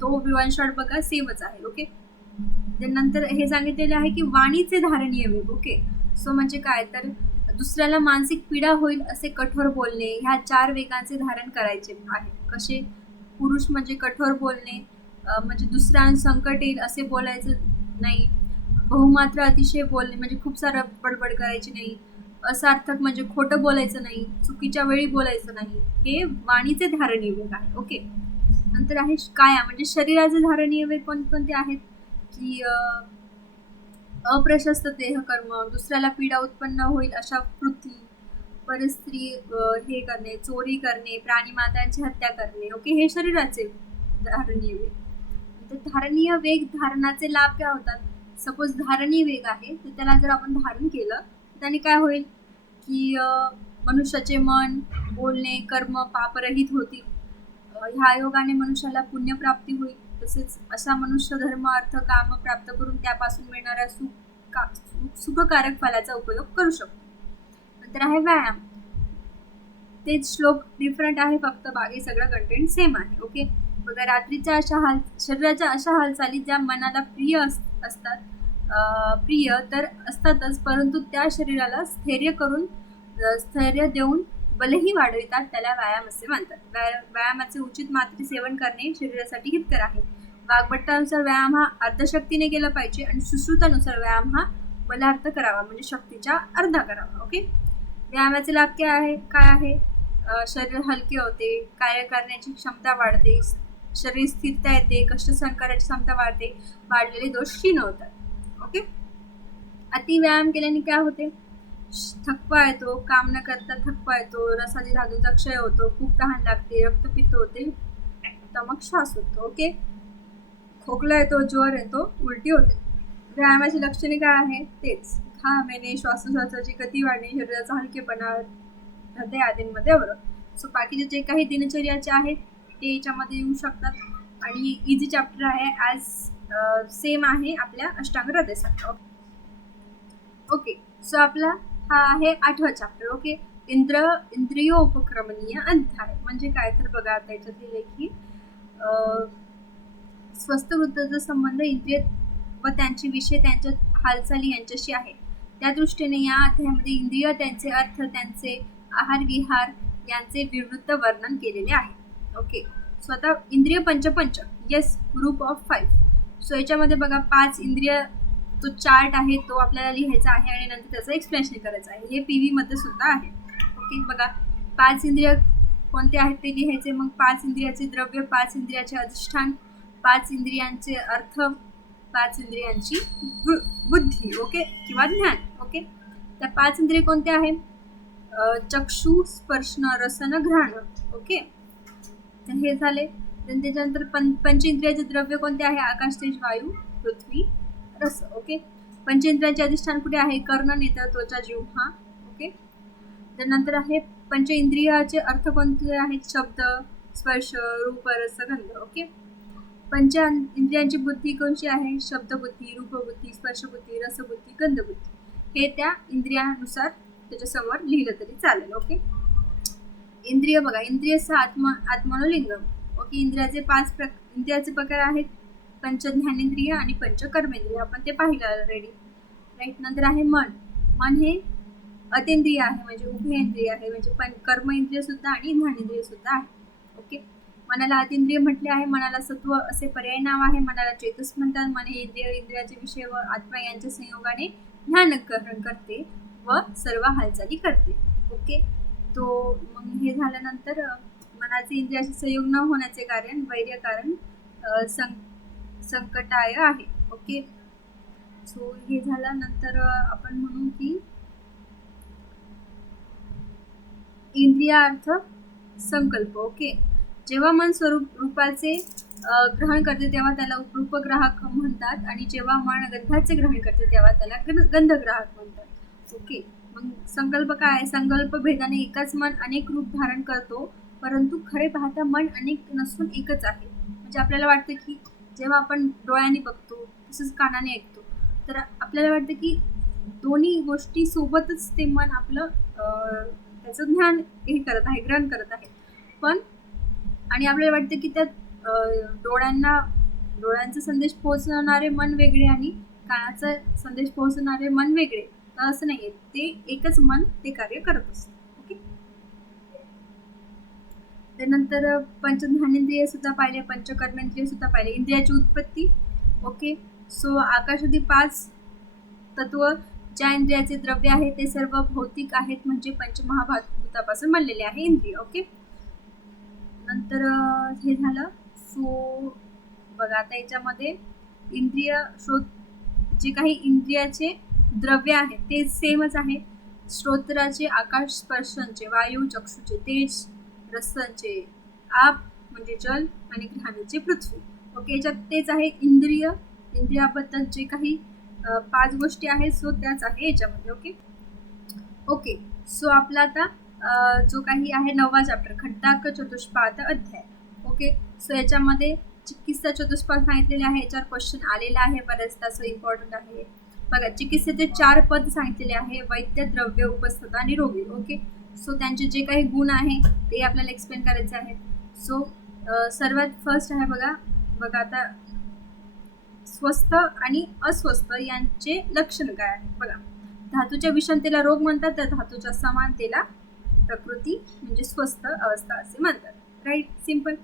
तो 1 शॉट बघा सेमच आहे. ओके. नंतर हे सांगितलेले आहे की वाणीचे धारणीय वेग. ओके. सो म्हणजे काय, तर दुसऱ्याला मानसिक पीडा होईल असे कठोर बोलणे, ह्या 4 वेगांचे धारण करायचे आहे. कसे? पुरुष म्हणजे कठोर बोलणे, म्हणजे दुसऱ्यांना संकट येईल असे बोलायचं नाही. बहुमात्र अतिशय बोलणे म्हणजे खूप सारं बडबड करायची नाही. असार्थक म्हणजे खोटं बोलायचं नाही, चुकीच्या वेळी बोलायचं नाही, हे वाणीचे धारणीय वेग आहे. ओके. नंतर आहे काया म्हणजे शरीराचे धारणीय वेग कोणकोणते आहेत की अप्रशस्त देहकर्म, दुसऱ्याला पीडा उत्पन्न होईल अशा कृती, परस्त्री हे करणे, चोरी करणे, प्राणी मात्रांची हत्या करणे. ओके, हे शरीराचे धारणीय वेग. तर धारणीय वेग धारणाचे लाभ काय होतात. सपोज धारणीय वेग आहे तर त्याला जर आपण धारण केलं त्याने काय होईल की मनुष्याचे मन, बोलणे, कर्म पापरहित होतील. ह्या योगाने मनुष्याला पुण्यप्राप्ती होईल. तसेच असा मनुष्य धर्म अर्थ काम प्राप्त करून त्यापासून मिळणाऱ्या सुखकारक फलाचा उपयोग करू शकतो. नंतर आहे व्यायाम. तेच श्लोक डिफरंट आहे, फक्त बाकी सगळं कंटेंट सेम आहे. ओके. बघा, रात्रीच्या अशा शरीराच्या अशा हालचाली ज्या मनाला प्रिय असतात, प्रिय तर असतातच, परंतु त्या शरीराला स्थैर्य देऊन बलही वाढवितात, त्याला व्यायाम असे म्हणतात. व्यायामाचे उचित मात्रे सेवन करणे शरीरासाठी हितकर आहे. वाग्भट्टानुसार व्यायाम हा अर्धशक्तीने केला पाहिजे आणि सुश्रुतानुसार व्यायाम हा बलार्थ करावा, म्हणजे शक्तीच्या अर्धा करावा. ओके. व्यायामाचे लाभ काय आहे. शरीर हलके होते, कार्य करण्याची क्षमता वाढते, शरीर स्थिरता येते, कष्ट सहन करायची क्षमता वाढते, वाढलेले दोष क्षीण होतात. ओके. अति व्यायाम केल्याने काय होते, थकवा येतो, काम न करता थकवा येतो, रसादी धातूचा क्षय होतो, खूप तहान लागते, रक्तपित्त होते, तमक श्वास होतो. ओके. खोकला येतो, ज्वर येतो, उलटी होते. व्यायामाची लक्षणे काय आहे, तेच घाम येणे, श्वासोच्छवासाची गती वाढणे, शरीराचा हलकेपणा, हृदय आदींमध्ये अवरोध. सो बाकीचे जे काही दिनचर्याचे आहेत ते याच्यामध्ये येऊ शकतात. आणि इझी चॅप्टर आहे, ॲज सेम आहे आपल्या अष्टांग हृदयासारखं. ओके. सो आपला हा आहे 8वा चॅप्टर. ओके. इंद्रियोपक्रमणीय अध्याय म्हणजे काय तर बघा, आता याच्यात लिहिले की स्वस्थ वृत्तीचा संबंध इंद्रिय व त्यांचे विषय, त्यांच्या हालचाली यांच्याशी आहे. त्या दृष्टीने या अध्यायामध्ये इंद्रिय, त्यांचे अर्थ, त्यांचे आहार विहार यांचे विवृत्त वर्णन केलेले आहे. ओके. सो आता इंद्रिय पंच येस, ग्रुप ऑफ 5. सो याच्यामध्ये बघा 5 इंद्रिय, तो चार्ट आहे तो आपल्याला लिहायचा आहे आणि नंतर त्याचं एक्सप्लेनेशन करायचं आहे. हे PV मध्ये सुद्धा आहे. ओके. बघा 5 इंद्रिय कोणते आहेत ते लिहायचे. मग 5 इंद्रियाचे द्रव्य, 5 इंद्रियाचे अधिष्ठान, 5 इंद्रियांचे अर्थ, 5 इंद्रियांची बुद्धी. ओके, किंवा ज्ञान. ओके. त्या 5 इंद्रिय कोणते आहे, चक्षु, स्पर्शन, रसन, घ्राण. ओके. तर हे झाले. त्याच्यानंतर पंचेंद्रियाचे द्रव्य कोणते आहे, आकाश, तेज, वायू, पृथ्वी, रस. ओके. पंचेंद्रियांचे अधिष्ठान कुठे आहे, कर्ण, नेत्र, त्वचा, जिव्हा. ओके. त्यानंतर आहे पंचेंद्रियाचे अर्थ कोणते आहेत, शब्द, स्पर्श, रूप, रस, गंध. ओके. पंच इंद्रियांची बुद्धी कोणती आहे, शब्दबुद्धी, रूपबुद्धी, स्पर्शबुद्धी, रसबुद्धी, गंधबुद्धी. हे त्या इंद्रियानुसार त्याच्यासमोर लिहिलं तरी चालेल. ओके. इंद्रिय बघा, इंद्रिय आत्मनोलिंगम. ओके. इंद्रियाचे प्रकार आहेत पंच ज्ञानेंद्रिय आणि पंच कर्मेंद्रिय. आपण ते पाहिलं ऑलरेडी, राईट. नंतर आहे मन हे अतेंद्रिय आहे, म्हणजे उभयेंद्रिय आहे, म्हणजे कर्म इंद्रिय सुद्धा आणि ज्ञानेंद्रिय सुद्धा आहे. ओके. मनाला अतिंद्रिय म्हटले आहे. मनाला सत्व असे पर्याय नाव आहे. मनाला चेतस म्हणतात. मन हे इंद्रियाचे विषय व आत्मा यांच्या संयोगाने ज्ञान ग्रहण करते व सर्व हालचाली करते. ओके. तो मग हे झाल्यानंतर मनाचे इंद्रियाचे संयोग न होण्याचे कारण वैर्य कारण संकटाय आहे. ओके. सो हे झाल्यानंतर आपण म्हणू की इंद्रियार्थ संकल्प. ओके. जेव्हा मन रूपाचे ग्रहण करते तेव्हा त्याला रूपग्राहक म्हणतात आणि जेव्हा मन गंधाचे ग्रहण करते तेव्हा त्याला गंधग्राहक म्हणतात. ओके. मग संकल्प काय आहे, संकल्प भेदाने एकाच मन अनेक रूप धारण करतो, परंतु खरे पाहता मन अनेक नसून एकच आहे. म्हणजे आपल्याला वाटतं की जेव्हा आपण डोळ्याने बघतो तसंच कानाने ऐकतो, तर आपल्याला वाटतं की दोन्ही गोष्टी सोबतच ते मन आपलं त्याचं ज्ञान हे करत आहे, ग्रहण करत आहे. पण आणि आपल्याला वाटतं की त्यात डोळ्यांचा संदेश पोहोचवणारे मन वेगळे आणि कानाचा संदेश पोहोचवणारे मन वेगळे. तर असं नाहीये, ते एकच मन ते कार्य करत असतं. ओके. त्यानंतर पंचज्ञानेंद्रिय सुद्धा पाहिले, पंचकर्मेंद्रिय सुद्धा पाहिले. इंद्रियाची उत्पत्ती. ओके. सो आकाशातील 5 तत्व ज्या इंद्रियाचे द्रव्य आहे ते सर्व भौतिक आहेत, म्हणजे पंचमहाभूतापासून बनलेले आहे इंद्रिय. ओके, नंतर हे झालं. सो बघा आता याच्यामध्ये इंद्रिय शोध, जे काही इंद्रियाचे द्रव्य आहे ते सेमच आहे. श्रोत्राचे आकाश, स्पर्शांचे वायू, चक्षुचे तेज, रसांचे आप म्हणजे जल आणि घ्राणेचे पृथ्वी. ओके, याच्यात तेच आहे इंद्रिय. इंद्रियाबद्दल जे काही 5 गोष्टी आहेत सो त्याच आहे याच्यामध्ये. ओके ओके सो आपला आता जो काही आहे 9वा चॅप्टर खड्डाक चतुष्पाद अध्याय. ओके, सो याच्यामध्ये चिकित्सा चतुष्पाद सांगितलेले आहे. याच्यावर क्वेश्चन आलेला आहे बऱ्याचदा, सो इम्पॉर्टंट आहे. बघा, चिकित्सेचे 4 पद सांगितलेले आहे: वैद्य, द्रव्य, उपस्थता आणि रोगी. ओके, सो त्यांचे जे काही गुण आहे ते आपल्याला एक्सप्लेन करायचे आहेत. सो सर्वात फर्स्ट आहे बघा आता स्वस्थ आणि अस्वस्थ यांचे लक्षण काय आहे. बघा, धातूच्या विषमतेला रोग म्हणतात, तर धातूच्या समानतेला प्रकृती म्हणजे स्वस्थ अवस्था असे म्हणतात. Right, simple.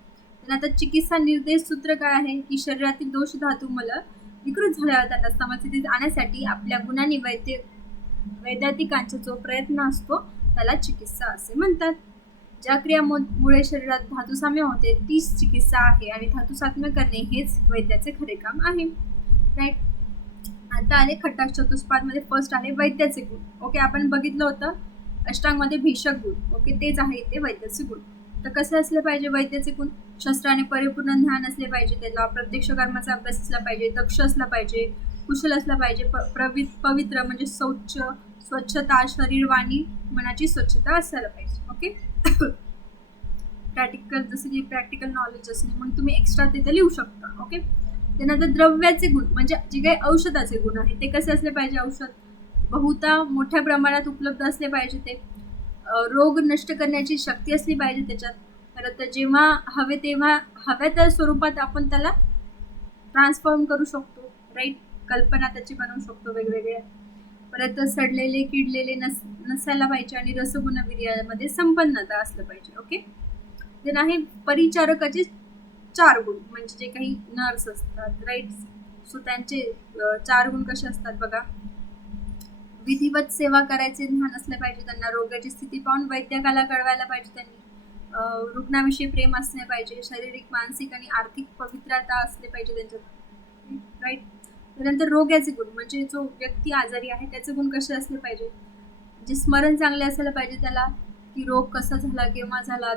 आता चिकित्सा निर्देश सूत्र काय आहे की शरीरातील दोष धातू मला विकृत झाल्यावर त्यांना समस्थितीत आणण्यासाठी आपल्या गुणांनी वैद्यातिकांचा जो प्रयत्न असतो त्याला चिकित्सा असे म्हणतात. ज्या क्रियामुळे शरीरात धातुसाम्य होते तीच चिकित्सा आहे आणि धातुसाम्य करणे हेच वैद्याचे खरे काम आहे. राईट, आता आले खड्डाक चतुष्पाद मध्ये फर्स्ट आले वैद्याचे गुण. ओके, आपण बघितलं होतं अष्टांगमध्ये भीषक गुण. ओके, तेच आहे इथे वैद्याचे गुण. तर कसे असले पाहिजे वैद्याचे गुण? शस्त्राने परिपूर्ण ज्ञान असले पाहिजे, त्याला प्रत्यक्ष कर्माचा अभ्यास असला पाहिजे, दक्ष असला पाहिजे, कुशल असला पाहिजे, पवित्र म्हणजे स्वच्छता, शरीर, वाणी, मनाची स्वच्छता असायला पाहिजे. ओके, प्रॅक्टिकल, जसं की प्रॅक्टिकल नॉलेज असणे, मग तुम्ही एक्स्ट्रा तिथे लिहू शकता. ओके, त्यानंतर द्रव्याचे गुण म्हणजे जे काही औषधाचे गुण आहेत ते कसे असले पाहिजे? औषध बहुता मोठ्या प्रमाणात उपलब्ध असले पाहिजे, ते रोग नष्ट करण्याची शक्ती असली पाहिजे त्याच्यात. परत जेव्हा हवे तेव्हा हव्या त्या स्वरूपात आपण त्याला ट्रान्सफॉर्म करू शकतो. राईट, कल्पना त्याची बनवू शकतो वेगवेगळ्या. परत सडलेले किडलेले नसायला पाहिजे आणि रसगुणवीर्यामध्ये संपन्नता असलं पाहिजे. ओके, देन आहे परिचारकाचे 4 गुण म्हणजे जे काही नर्स असतात. राईट, सो त्यांचे 4 गुण कसे असतात बघा. विधिवत सेवा करायचे ज्ञान असले पाहिजे त्यांना, रोगाची स्थिती पाहून वैद्यकाला कळवायला पाहिजे त्यांनी, रुग्णाविषयी प्रेम असले पाहिजे, शारीरिक, मानसिक आणि आर्थिक पवित्रता असले पाहिजे त्यांच्यात. राईट, त्यानंतर रोगाचे गुण म्हणजे जो व्यक्ती आजारी आहे त्याचे गुण कसे असले पाहिजे? जे स्मरण चांगले असायला पाहिजे त्याला, की रोग कसा झाला, केव्हा झाला,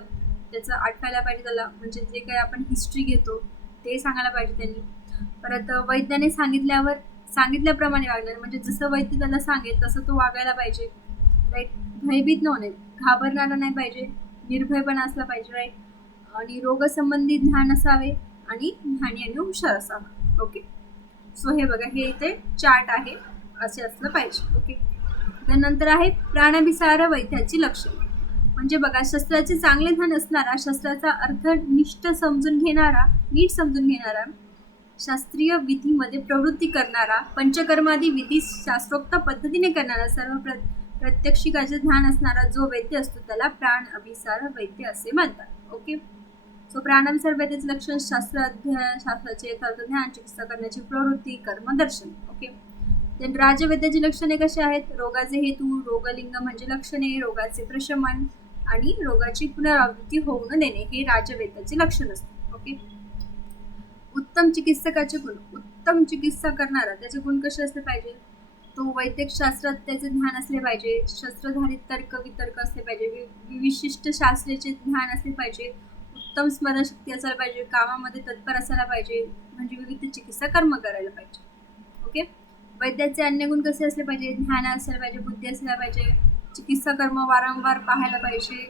त्याचं आठवायला पाहिजे त्याला, म्हणजे जे काही आपण हिस्ट्री घेतो ते सांगायला पाहिजे त्यांनी. परत वैद्याने सांगितल्याप्रमाणे वागणार, म्हणजे जसं वैद्य त्याला सांगेल तसं तो वागायला पाहिजे. राईट, भयभीत न होणे, घाबरणारा नाही पाहिजे, निर्भयपणा असला पाहिजे. राईट, आणि रोगसंबंधी ज्ञान असावे आणि ज्ञानी आणि हुशार असावा. ओके, सो हे बघा, हे इथे चार्ट आहे, असे असलं पाहिजे. ओके, त्यानंतर आहे प्राणाभिसार वैद्याची लक्षणे. म्हणजे बघा, शस्त्राचे चांगले ज्ञान असणारा, शस्त्राचा अर्थ नीट समजून घेणारा, शास्त्रीय विधीमध्ये प्रवृत्ती करणारा, पंचकर्मादी विधी शास्त्रोक्त पद्धतीने करणारा, सर्व प्रत्यक्षिकाचे ज्ञान असणारा जो वैद्य असतो त्याला प्राण अभिसार वैद्य असे म्हणतात. ओके, सो प्राणाभिसार वैद्याचे लक्षण शास्त्राचे यथार्थ ज्ञान, चिकित्सा करण्याची प्रवृत्ती, कर्मदर्शन. ओके, देन राजवैद्याची लक्षणे कशी आहेत? रोगाचे हेतू, रोगलिंग म्हणजे लक्षणे, रोगाचे प्रशमन आणि रोगाची पुनरावृत्ती होऊ न देणे हे राजवैद्याचे लक्षण असते. ओके, उत्तम चिकित्सकाचे गुण. उत्तम चिकित्सा करणारा त्याचे गुण कसे असले पाहिजे? तो वैद्यक शास्त्रात त्याचे ज्ञान असले पाहिजे, शस्त्रधारित तर्क वितर्क असले पाहिजे, विशिष्ट शास्त्राचे ज्ञान असले पाहिजे, उत्तम स्मरणशक्ती असायला पाहिजे, कामामध्ये तत्पर असायला पाहिजे, म्हणजे विविध चिकित्सा कर्म करायला पाहिजे. ओके, वैद्याचे अन्य गुण कसे असले पाहिजे? ज्ञान असायला पाहिजे, बुद्धी असायला पाहिजे, चिकित्सा कर्म वारंवार पाहायला पाहिजे,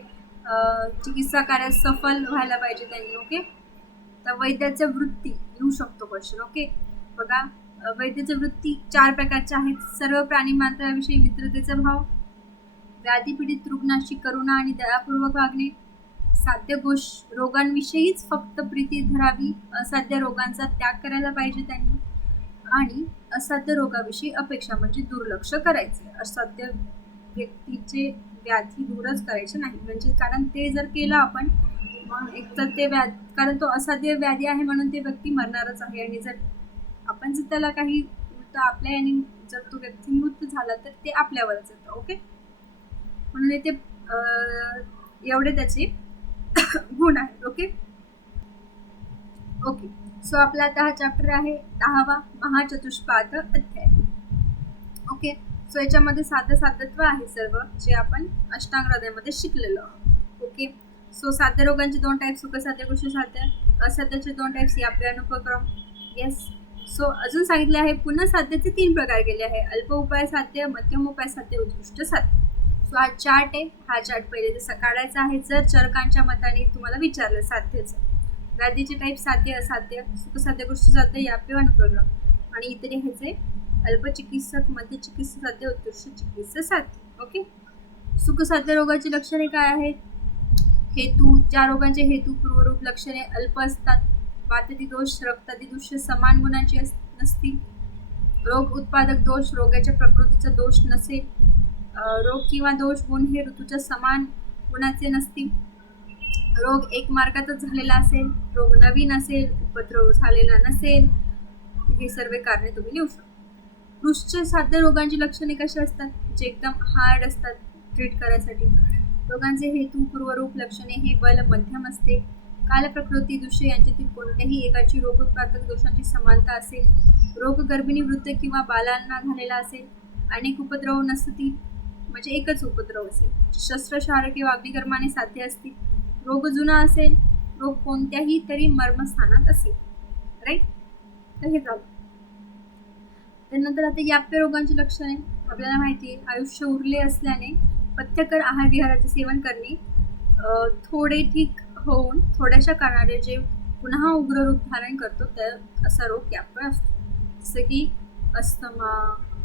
चिकित्सा कार्यात सफल व्हायला पाहिजे त्यांनी. ओके, तर वैद्याच्या वृत्ती येऊ शकतो क्वेश्चन. ओके, बघा, वैद्याच्या वृत्ती 4 प्रकारच्या आहेत. सर्व प्राणी मात्राविषयी मित्रतेचा भाव, व्याधीपीडित रुग्णाशी करुणा आणि दयापूर्वक वागणे, साध्य रोगांविषयीच फक्त प्रीती धरावी, असाध्य रोगांचा त्याग करायला पाहिजे त्यांनी, आणि असाध्य रोगाविषयी अपेक्षा म्हणजे दुर्लक्ष करायचे. असाध्य व्यक्तीचे व्याधी दूरच करायचे नाही, म्हणजे कारण ते जर केलं आपण मग एक तर ते कारण तो असाध्य व्याधी आहे म्हणून ते व्यक्ती मरणारच आहे, आणि जर आपण जर त्याला काही उलट फक्त आपल्या याने जर तो व्यक्ती मृत्यू झाला तर ते आपल्यावरच येतं. ओके, म्हणून इथे एवढे त्याचे गुण आहेत. ओके ओके सो आपला आता हा चॅप्टर आहे 10वा महाचतुष्पाद अध्याय. ओके, सो याच्यामध्ये साधत्व आहे सर्व जे आपण अष्टांग हृदयामध्ये शिकलेलो आहोत. ओके, सो साध्य रोगांचे 2 टाईप, सुखसाध्य गोष्टसाध्य. असाध्याचे 2 टाईप्स, याप्य अनुपक्रम. येस, सो अजून सांगितले आहे पुन्हा साध्याचे 3 प्रकार केले आहे, अल्प उपाय साध्य, मध्यम उपाय साध्य, उत्कृष्ट साध्य. सो हा चार्ट आहे, हा चार्ट पहिले जसा काढायचा आहे जर चरकांच्या मताने तुम्हाला विचारलं साध्यचं. व्याधीचे टाईप साध्य, असाध्य, सुखसाध्य गोष्टसाध्य, याप्य अनुपक्रम. आणि इतर ह्याचे अल्पचिकित्सक, मध्य चिकित्सा साध्य, उत्कृष्ट चिकित्सा साध्य. ओके, सुखसाध्य रोगाची लक्षणे काय आहेत? हेतू, ज्या रोगांचे हेतू पूर्वरूप लक्षणे अल्प असतात, वातती दोष, रक्तादी दोष समान गुणांची नसतील, रोग उत्पादक दोष, रोगाच्या प्रकृतीचा दोष नसेल, रोग किंवा दोष गुण हे ऋतूच्या समान गुणाचे नसतील, रोग एक मार्गातच झालेला असेल, रोग नवीन असेल, उपद्रव झालेला नसेल, हे सर्व कारणे तुम्ही लिहू शकता. पृष्ठ साध्य रोगांची लक्षणे कशी असतात? जे एकदम हार्ड असतात ट्रीट करायसाठी. रोगांचे हेतू पूर्वरूप लक्षणे हे बल मध्यम असते, काल प्रकृती दोष यांच्यातील कोणत्याही एकाची रोग उत्पादक दोषांची समानता असेल, रोग गर्भिणी वृद्ध किंवा बालांना झालेला असेल, अनेक उपद्रव नसतील म्हणजे एकच उपद्रव असेल, शस्त्रशार किंवा अग्निकर्माने साध्य असतील, रोग जुना असेल, रोग कोणत्याही तरी मर्मस्थानात असेल. राईट, तर हे झालं. त्यानंतर आता याप्य रोगांची लक्षणे आपल्याला माहिती आहे, आयुष्य उरले असल्याने पथ्यकर आहार विहाराचे सेवन करणे, थोडे ठीक होऊन थोड्याशा कारणाने जे पुन्हा उग्र रूप धारण करतो तर असा रोग याप्य असतो. जसं की अस्थमा,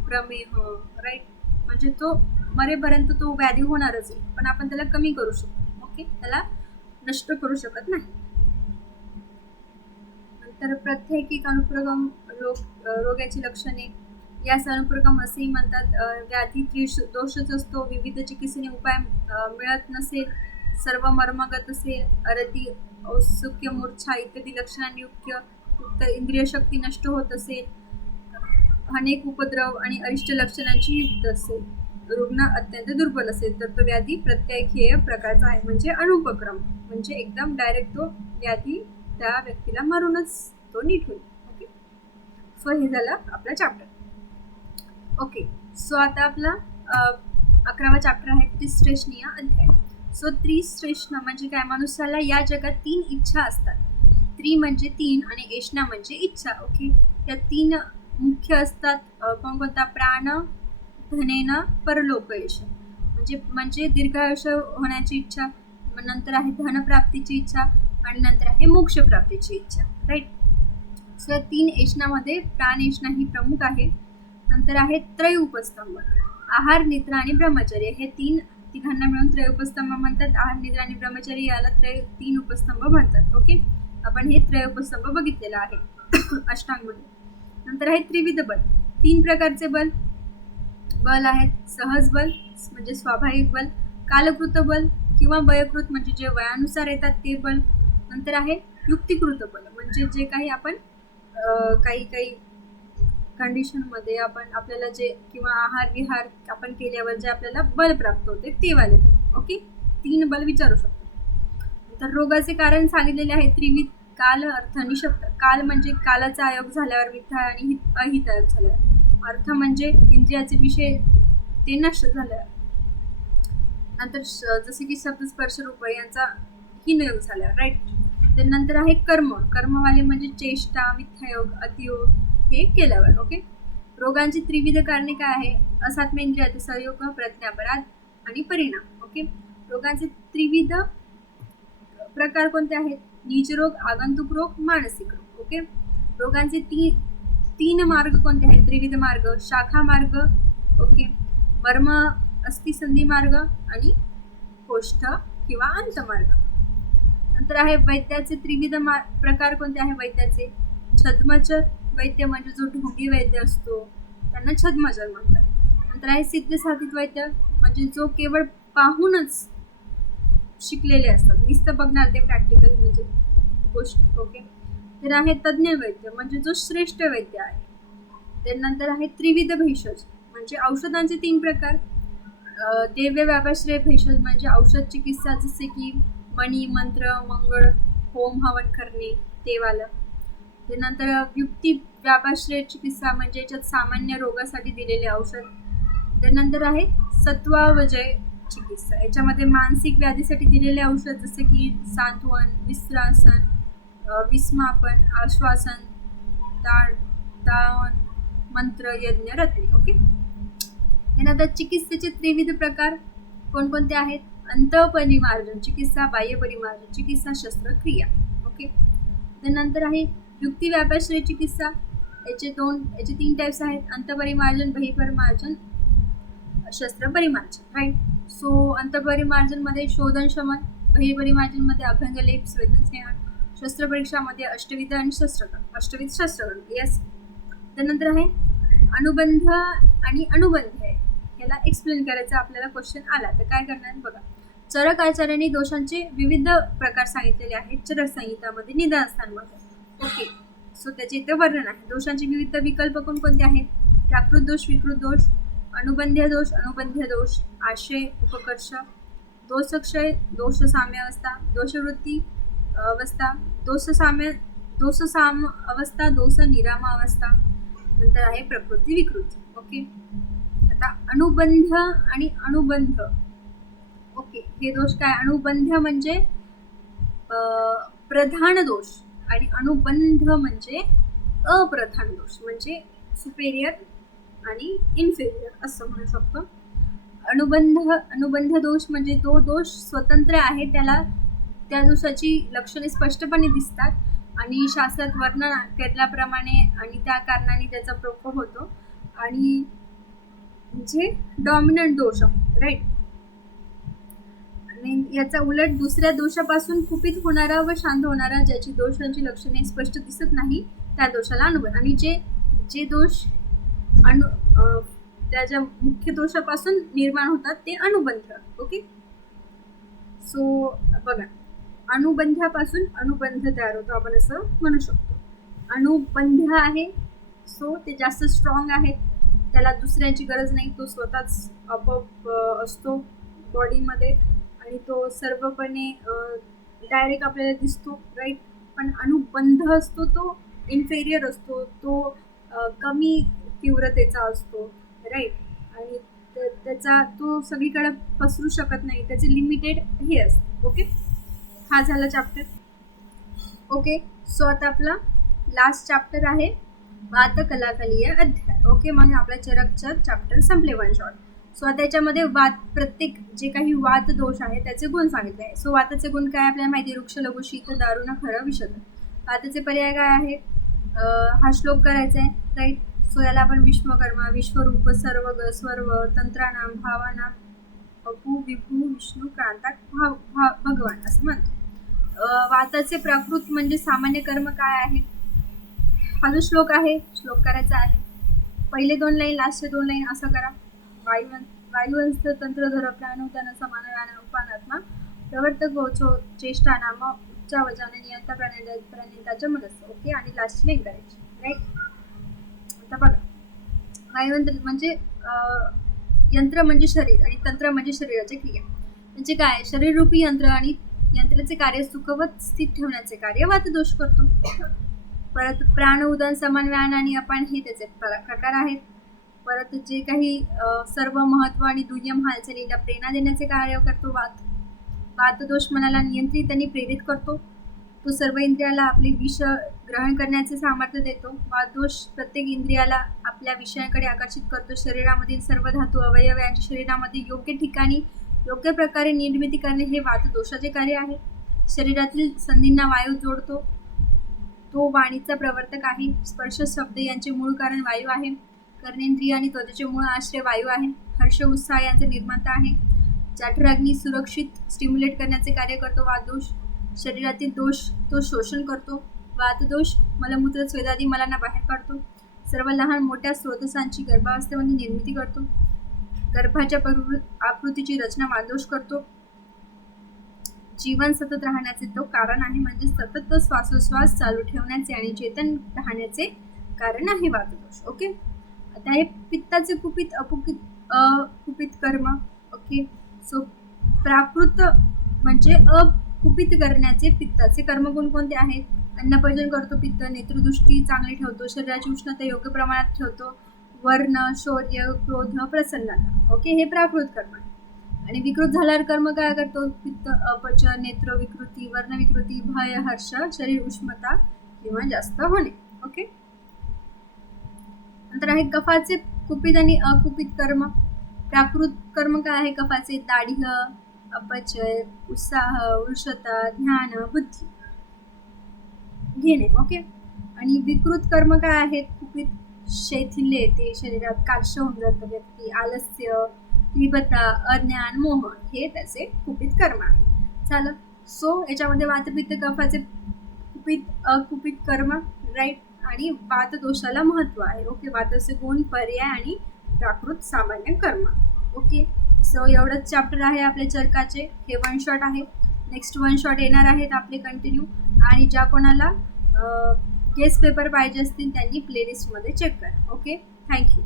प्रमेह. राईट, म्हणजे तो मरेपर्यंत तो व्याधी होणारच आहे, पण आपण त्याला कमी करू शकतो. ओके, त्याला नष्ट करू शकत नाही. नंतर प्रत्येक अनुप्रगम रोगाची लक्षणे, यास अनुप्रगम असेही म्हणतात. व्याधी दोषच असतो, विविध चिकित्सेने उपाय मिळत नसेल, सर्व मर्मगत असेल, अरती, औत्सुक्य, मूर्छा इत्यादी लक्षणांनी युक्त इंद्रिय शक्ती नष्ट होत असेल, अनेक उपद्रव आणि अरिष्ट लक्षणांची युक्त असेल, रुग्ण अत्यंत दुर्बल असेल तर तो व्याधी प्रत्येक प्रकारचा आहे, म्हणजे अनुपक्रम, म्हणजे एकदम डायरेक्ट तो व्याधी त्या व्यक्तीला मारूनच तो नीट होईल. ओके, सो हे झालं आपला चॅप्टर. ओके, सो आता आपला 11वा चॅप्टर आहे त्रिश्रेष्णीय अध्याय. सो त्रिश्रेष्ण म्हणजे काय? मनुष्याला या जगात 3 इच्छा असतात. त्रि म्हणजे 3 आणि एष्णा म्हणजे इच्छा. ओके, त्या 3 मुख्य असतात. कोणकोणता? प्राण, धनेन, परलोकयश म्हणजे दीर्घायुष्य होण्याची इच्छा, नंतर आहे धनप्राप्तीची इच्छा आणि नंतर आहे मोक्ष प्राप्तीची इच्छा. राईट, सो 3 एष्णामध्ये प्राण एष्णा ही प्रमुख आहे. नंतर आहे त्रय उपस्तंभ, आहार, निद्रा आणि ब्रह्मचर्य. हे तिघांना मिळून त्रय उपस्तंभ म्हणतात. आहार, निद्रा आणि ब्रह्मचर्य याला 3 उपस्तंभ म्हणतात. ओके, आपण हे त्रय उपस्तंभ बघितलेला आहे अष्टांगमध्ये. नंतर आहे त्रिविध बल, 3 प्रकारचे बल आहेत. सहज बल म्हणजे स्वाभाविक बल, कालकृत बल किंवा वयकृत म्हणजे जे वयानुसार येतात ते बल. नंतर आहे युक्तिकृत बल म्हणजे जे काही आपण काही कंडिशनमध्ये आपल्याला जे किंवा आहार विहार आपण केल्यावर जे आपल्याला बल प्राप्त होते ते वाले बल. ओके, 3 बल विचारू शकतो. तर रोगाचे कारण सांगितलेले आहे त्रिविध. काल, अर्थ आणि शब्द. काल म्हणजे कालाचा आयोग झाल्यावर, विथा आणि अहित आयोग झाल्यावर. अर्थ म्हणजे इंद्रियाचे विषय ते नष्ट झाल्यावर. नंतर जसे की शब्द, स्पर्श, रूप यांचा हीनयोग झाल्यावर. राईट, त्यानंतर आहे कर्म. कर्मवाले म्हणजे चेष्टा, मिथ्यायोग, अतियोग हे केल्यावर. ओके, रोगांची त्रिविध कारणे काय आहे? असात्म्य इंद्रियाचे संयोग, प्रज्ञापराध आणि परिणाम. ओके, रोगांचे त्रिविध प्रकार कोणते आहेत? नीच रोग, आगंतुक रोग, मानसिक रोग. ओके, रोगांचे 3 मार्ग कोणते आहेत? त्रिविध मार्ग, शाखा मार्ग, ओके, मर्म अस्थिसंधी मार्ग आणि कोष्ठ किंवा अंतमार्ग. नंतर आहे वैद्याचे त्रिविध प्रकार कोणते आहे? वैद्याचे छद्मचर वैद्य म्हणजे जो ढोंगी वैद्य असतो त्यांना छद्मचर म्हणतात. नंतर आहे सिद्ध साधित वैद्य म्हणजे जो केवळ पाहूनच शिकलेले असतात, नुसतं बघणार ते प्रॅक्टिकल म्हणजे गोष्टी. ओके, तर आहे तज्ञ वैद्य म्हणजे जो श्रेष्ठ वैद्य आहे. त्यानंतर आहे त्रिविध भेषज म्हणजे औषधांचे 3 प्रकार. दिव्य व्यापाश्रय भेषज म्हणजे औषध चिकित्सा, जसे की मणी, मंत्र, मंगळ, होम हवन करणे ते वालं. त्यानंतर युक्ती व्यापाश्रय चिकित्सा म्हणजे याच्यात सामान्य रोगासाठी दिलेले औषध. त्यानंतर आहे सत्वावजय चिकित्सा, याच्यामध्ये मानसिक व्याधीसाठी दिलेले औषध, जसे की सांत्वन, विश्रासन, विस्मापन, आश्वासन, तावन, मंत्र, यज्ञ, रत्ने. ओके. त्यानंतर चिकित्सेचे त्रिविध प्रकार कोणकोणते आहेत? अंतःपरिमार्जन चिकित्सा, बाह्यपरिमार्जन चिकित्सा, शस्त्रक्रिया. ओके. त्यानंतर आहे युक्ती व्यापाश्रय चिकित्सा, याचे 3 टाइप्स आहेत: अंतःपरिमार्जन, बहिःपरिमार्जन, शस्त्रपरिमार्जन. राईट. सो अंतःपरिमार्जन मध्ये शोधन शमन, बहिःपरिमार्जन अभ्यंगलेप, स्वेदनस्नेहन, शस्त्रपरीक्षामध्ये अष्टविध आणि अष्टविध शस्त्रकर्ण. येस. त्यानंतर आहे अनुबंध आणि अनुबंध आहे, याला एक्सप्लेन करायचं आपल्याला क्वेश्चन आला तर काय करणार बघा. चरक आचार्यांनी दोषांचे विविध प्रकार सांगितलेले आहेत चरक संहितामध्ये, निदानस्थानमध्ये. ओके. सो त्याचे इथे वर्णन आहे. दोषांचे विविध विकल्प कोणकोणते आहेत? प्राकृत दोष, विकृत दोष, अनुबंध्य दोष, अनुबंध्य दोष, आशय, उपकर्ष, दोषक्षय, दोष साम्यावस्था, दोषवृत्ती अवस्था, दोष साम अवस्था, दोष निराम अवस्था. नंतर आहे प्रकृती विकृती. ओके. आता अनुबंध आणि अनुबंध. ओके. हे दोष काय? अनुबंध म्हणजे प्रधान दोष आणि अनुबंध म्हणजे अप्रधान दोष, म्हणजे सुपेरियर आणि इन्फेरियर असं म्हणू शकतो. अनुबंध दोष म्हणजे तो दोष स्वतंत्र आहे, त्या दोषाची लक्षणे स्पष्टपणे दिसतात आणि शास्त्रात वर्णन केल्याप्रमाणे आणि त्या कारणाने त्याचा प्रकोप होतो, आणि म्हणजे डॉमिनंट दोष आहे. राईट. आणि याचा उलट दुसऱ्या दोषापासून कुपित होणारा व शांत होणारा, ज्याची दोषांची लक्षणे स्पष्ट दिसत नाही, त्या दोषाला अनुबंध. आणि जे दोष त्याच्या मुख्य दोषापासून निर्माण होतात ते अनुबंध. ओके. सो बघा, अनुबंधापासून अनुबंध तयार होतो, आपण असं म्हणू शकतो. अनुबंध आहे सो ते जास्त स्ट्रॉंग आहेत, त्याला दुसऱ्याची गरज नाही, तो स्वतःच आपोआप असतो बॉडीमध्ये आणि तो सर्वपणे डायरेक्ट आपल्याला दिसतो. राईट. पण अनुबंध असतो तो इन्फेरियर असतो, तो कमी तीव्रतेचा असतो. राईट. आणि त्याचा तो सगळीकडे पसरू शकत नाही, त्याचे लिमिटेड हे असते. ओके. हा झाला चॅप्टर. ओके. सो आता आपला लास्ट चॅप्टर आहे वातकलाकलीय अध्याय. ओके. म्हणून आपला चरकचा चॅप्टर संपले, 1 शॉट. सो आता याच्यामध्ये प्रत्येक जे काही वात दोष आहे त्याचे गुण सांगितले आहे. सो वाताचे गुण काय आपल्याला माहिती? वृक्ष, लघु, शीत, दारुण, खरं, विषद. वाताचे पर्याय काय आहे? हा श्लोक करायचा आहे. राईट. सो याला आपण विश्वकर्मा, विश्वरूप, सर्वग, स्वर्व, तंत्राणाम, भावानाम, अपू, विभू, विष्णू, क्रांता, भगवान असं म्हणतो. वाताचे प्राकृत म्हणजे सामान्य कर्म काय आहे? हा जो श्लोक आहे, श्लोक करायचा आहे. पहिले 2 लाईन, लास्टचे 2 लाईन असं करा. वायुवंश तंत्र धर प्राणोदान समान व्यान उपानात्मा प्रवर्तक गोचो चेष्टा नाम उच्चावजान नियंता प्रणिताच्या मनस. ओके. आणि लास्टची लाईन करायची. राईट. आता बघा, वायुवंत्र म्हणजे यंत्र म्हणजे शरीर आणि तंत्र म्हणजे शरीराची क्रिया. म्हणजे काय? शरीररूपी यंत्र आणि यंत्राचे कार्य सुखवत स्थित ठेवण्याचे कार्य वातदोष करतो. परत प्राण, उदन, समान, व्यान आणि अपान हे त्याचे प्रकार आहेत. परत जे काही सर्व महत्व आणि दुय्यम हालचालीला प्रेरणा देण्याचे कार्य करतो वातदोष मनाला नियंत्रित आणि प्रेरित करतो. तो सर्व इंद्रियाला आपले विष ग्रहण करण्याचे सामर्थ्य देतो. वातदोष प्रत्येक इंद्रियाला आपल्या विषयांकडे आकर्षित करतो. शरीरामधील सर्व धातू अवयव यांच्या शरीरामध्ये योग्य ठिकाणी योग्य प्रकारे निर्मिती करणे हे वातदोषाचे कार्य आहे. शरीरातील संधींना वायू जोडतो. तो वाणीचा प्रवर्तक आहे. स्पर्श, शब्द यांचे मूळ कारण वायू आहे. कर्णेंद्रिय आणि त्वचेचे मूळ आश्रय वायू आहे. हर्ष, उत्साह यांचे निर्माता आहे. जठराग्नी सुरक्षित स्टिम्युलेट करण्याचे कार्य करतो वातदोष. शरीरातील दोष तो शोषण करतो. वातदोष मलमूत्र, स्वेदादी मलांना बाहेर काढतो. सर्व लहान मोठ्या स्रोतसांची गर्भावस्थेमध्ये निर्मिती करतो. गर्भाच्या आकृतीची रचना वातदोष करतो. जीवन सतत राहण्याचे तो कारण आहे, म्हणजे सतत श्वासोश्वास चालू ठेवण्याचे आणि चेतन राहण्याचे कारण आहे वातदोष. ओके. आता हे पित्ताचे कुपित अकुपित कर्म. ओके, सो प्राकृत म्हणजे अकुपित करण्याचे पित्ताचे कर्म कोणकोणते आहेत? अन्नपचन करतो पित्त, नेत्रदृष्टी चांगली ठेवतो, शरीराची उष्णता योग्य प्रमाणात ठेवतो, वर्ण, शौर्य, क्रोध, प्रसन्नता. ओके, हे प्राकृत कर्म आहे. आणि विकृत झाल्यावर कर्म काय करतो? पित्त, अपचन, नेत्र विकृती, वर्ण विकृती, भय, हर्ष, शरीर उष्णता किंवा जास्त होणे. ओके, नंतर आहे कफाचे कुपित आणि अकुपित कर्म. प्राकृत कर्म काय आहे कफाचे? दाढ्य, अपचय, उत्साह, वृषता, ध्यान, बुद्धी घेणे. ओके, आणि विकृत कर्म काय आहेत? कुपित शैथिल्य येते, शरीरात कार्श होऊन जातं व्यक्ती, आलस्य, तीव्रता, अज्ञान, मोह हे त्याचे कुपित कर्म आहे. झालं. सो याच्यामध्ये वातपित्त कफाचे कुपित अकुपित कर्म, राईट, आणि वात दोषाला महत्व आहे. ओके, वाताचे गुण, पर्याय आणि प्राकृत सामान्य कर्म. ओके, सो एवढंच चॅप्टर आहे आपल्या चरकाचे. हे वन शॉट आहे. नेक्स्ट वन शॉट येणार आहेत आपले कंटिन्यू. आणि ज्या कोणाला गेस्ट पेपर पाहिजे असतील त्यांनी प्लेलिस्टमध्ये चेक करा. Okay, thank you.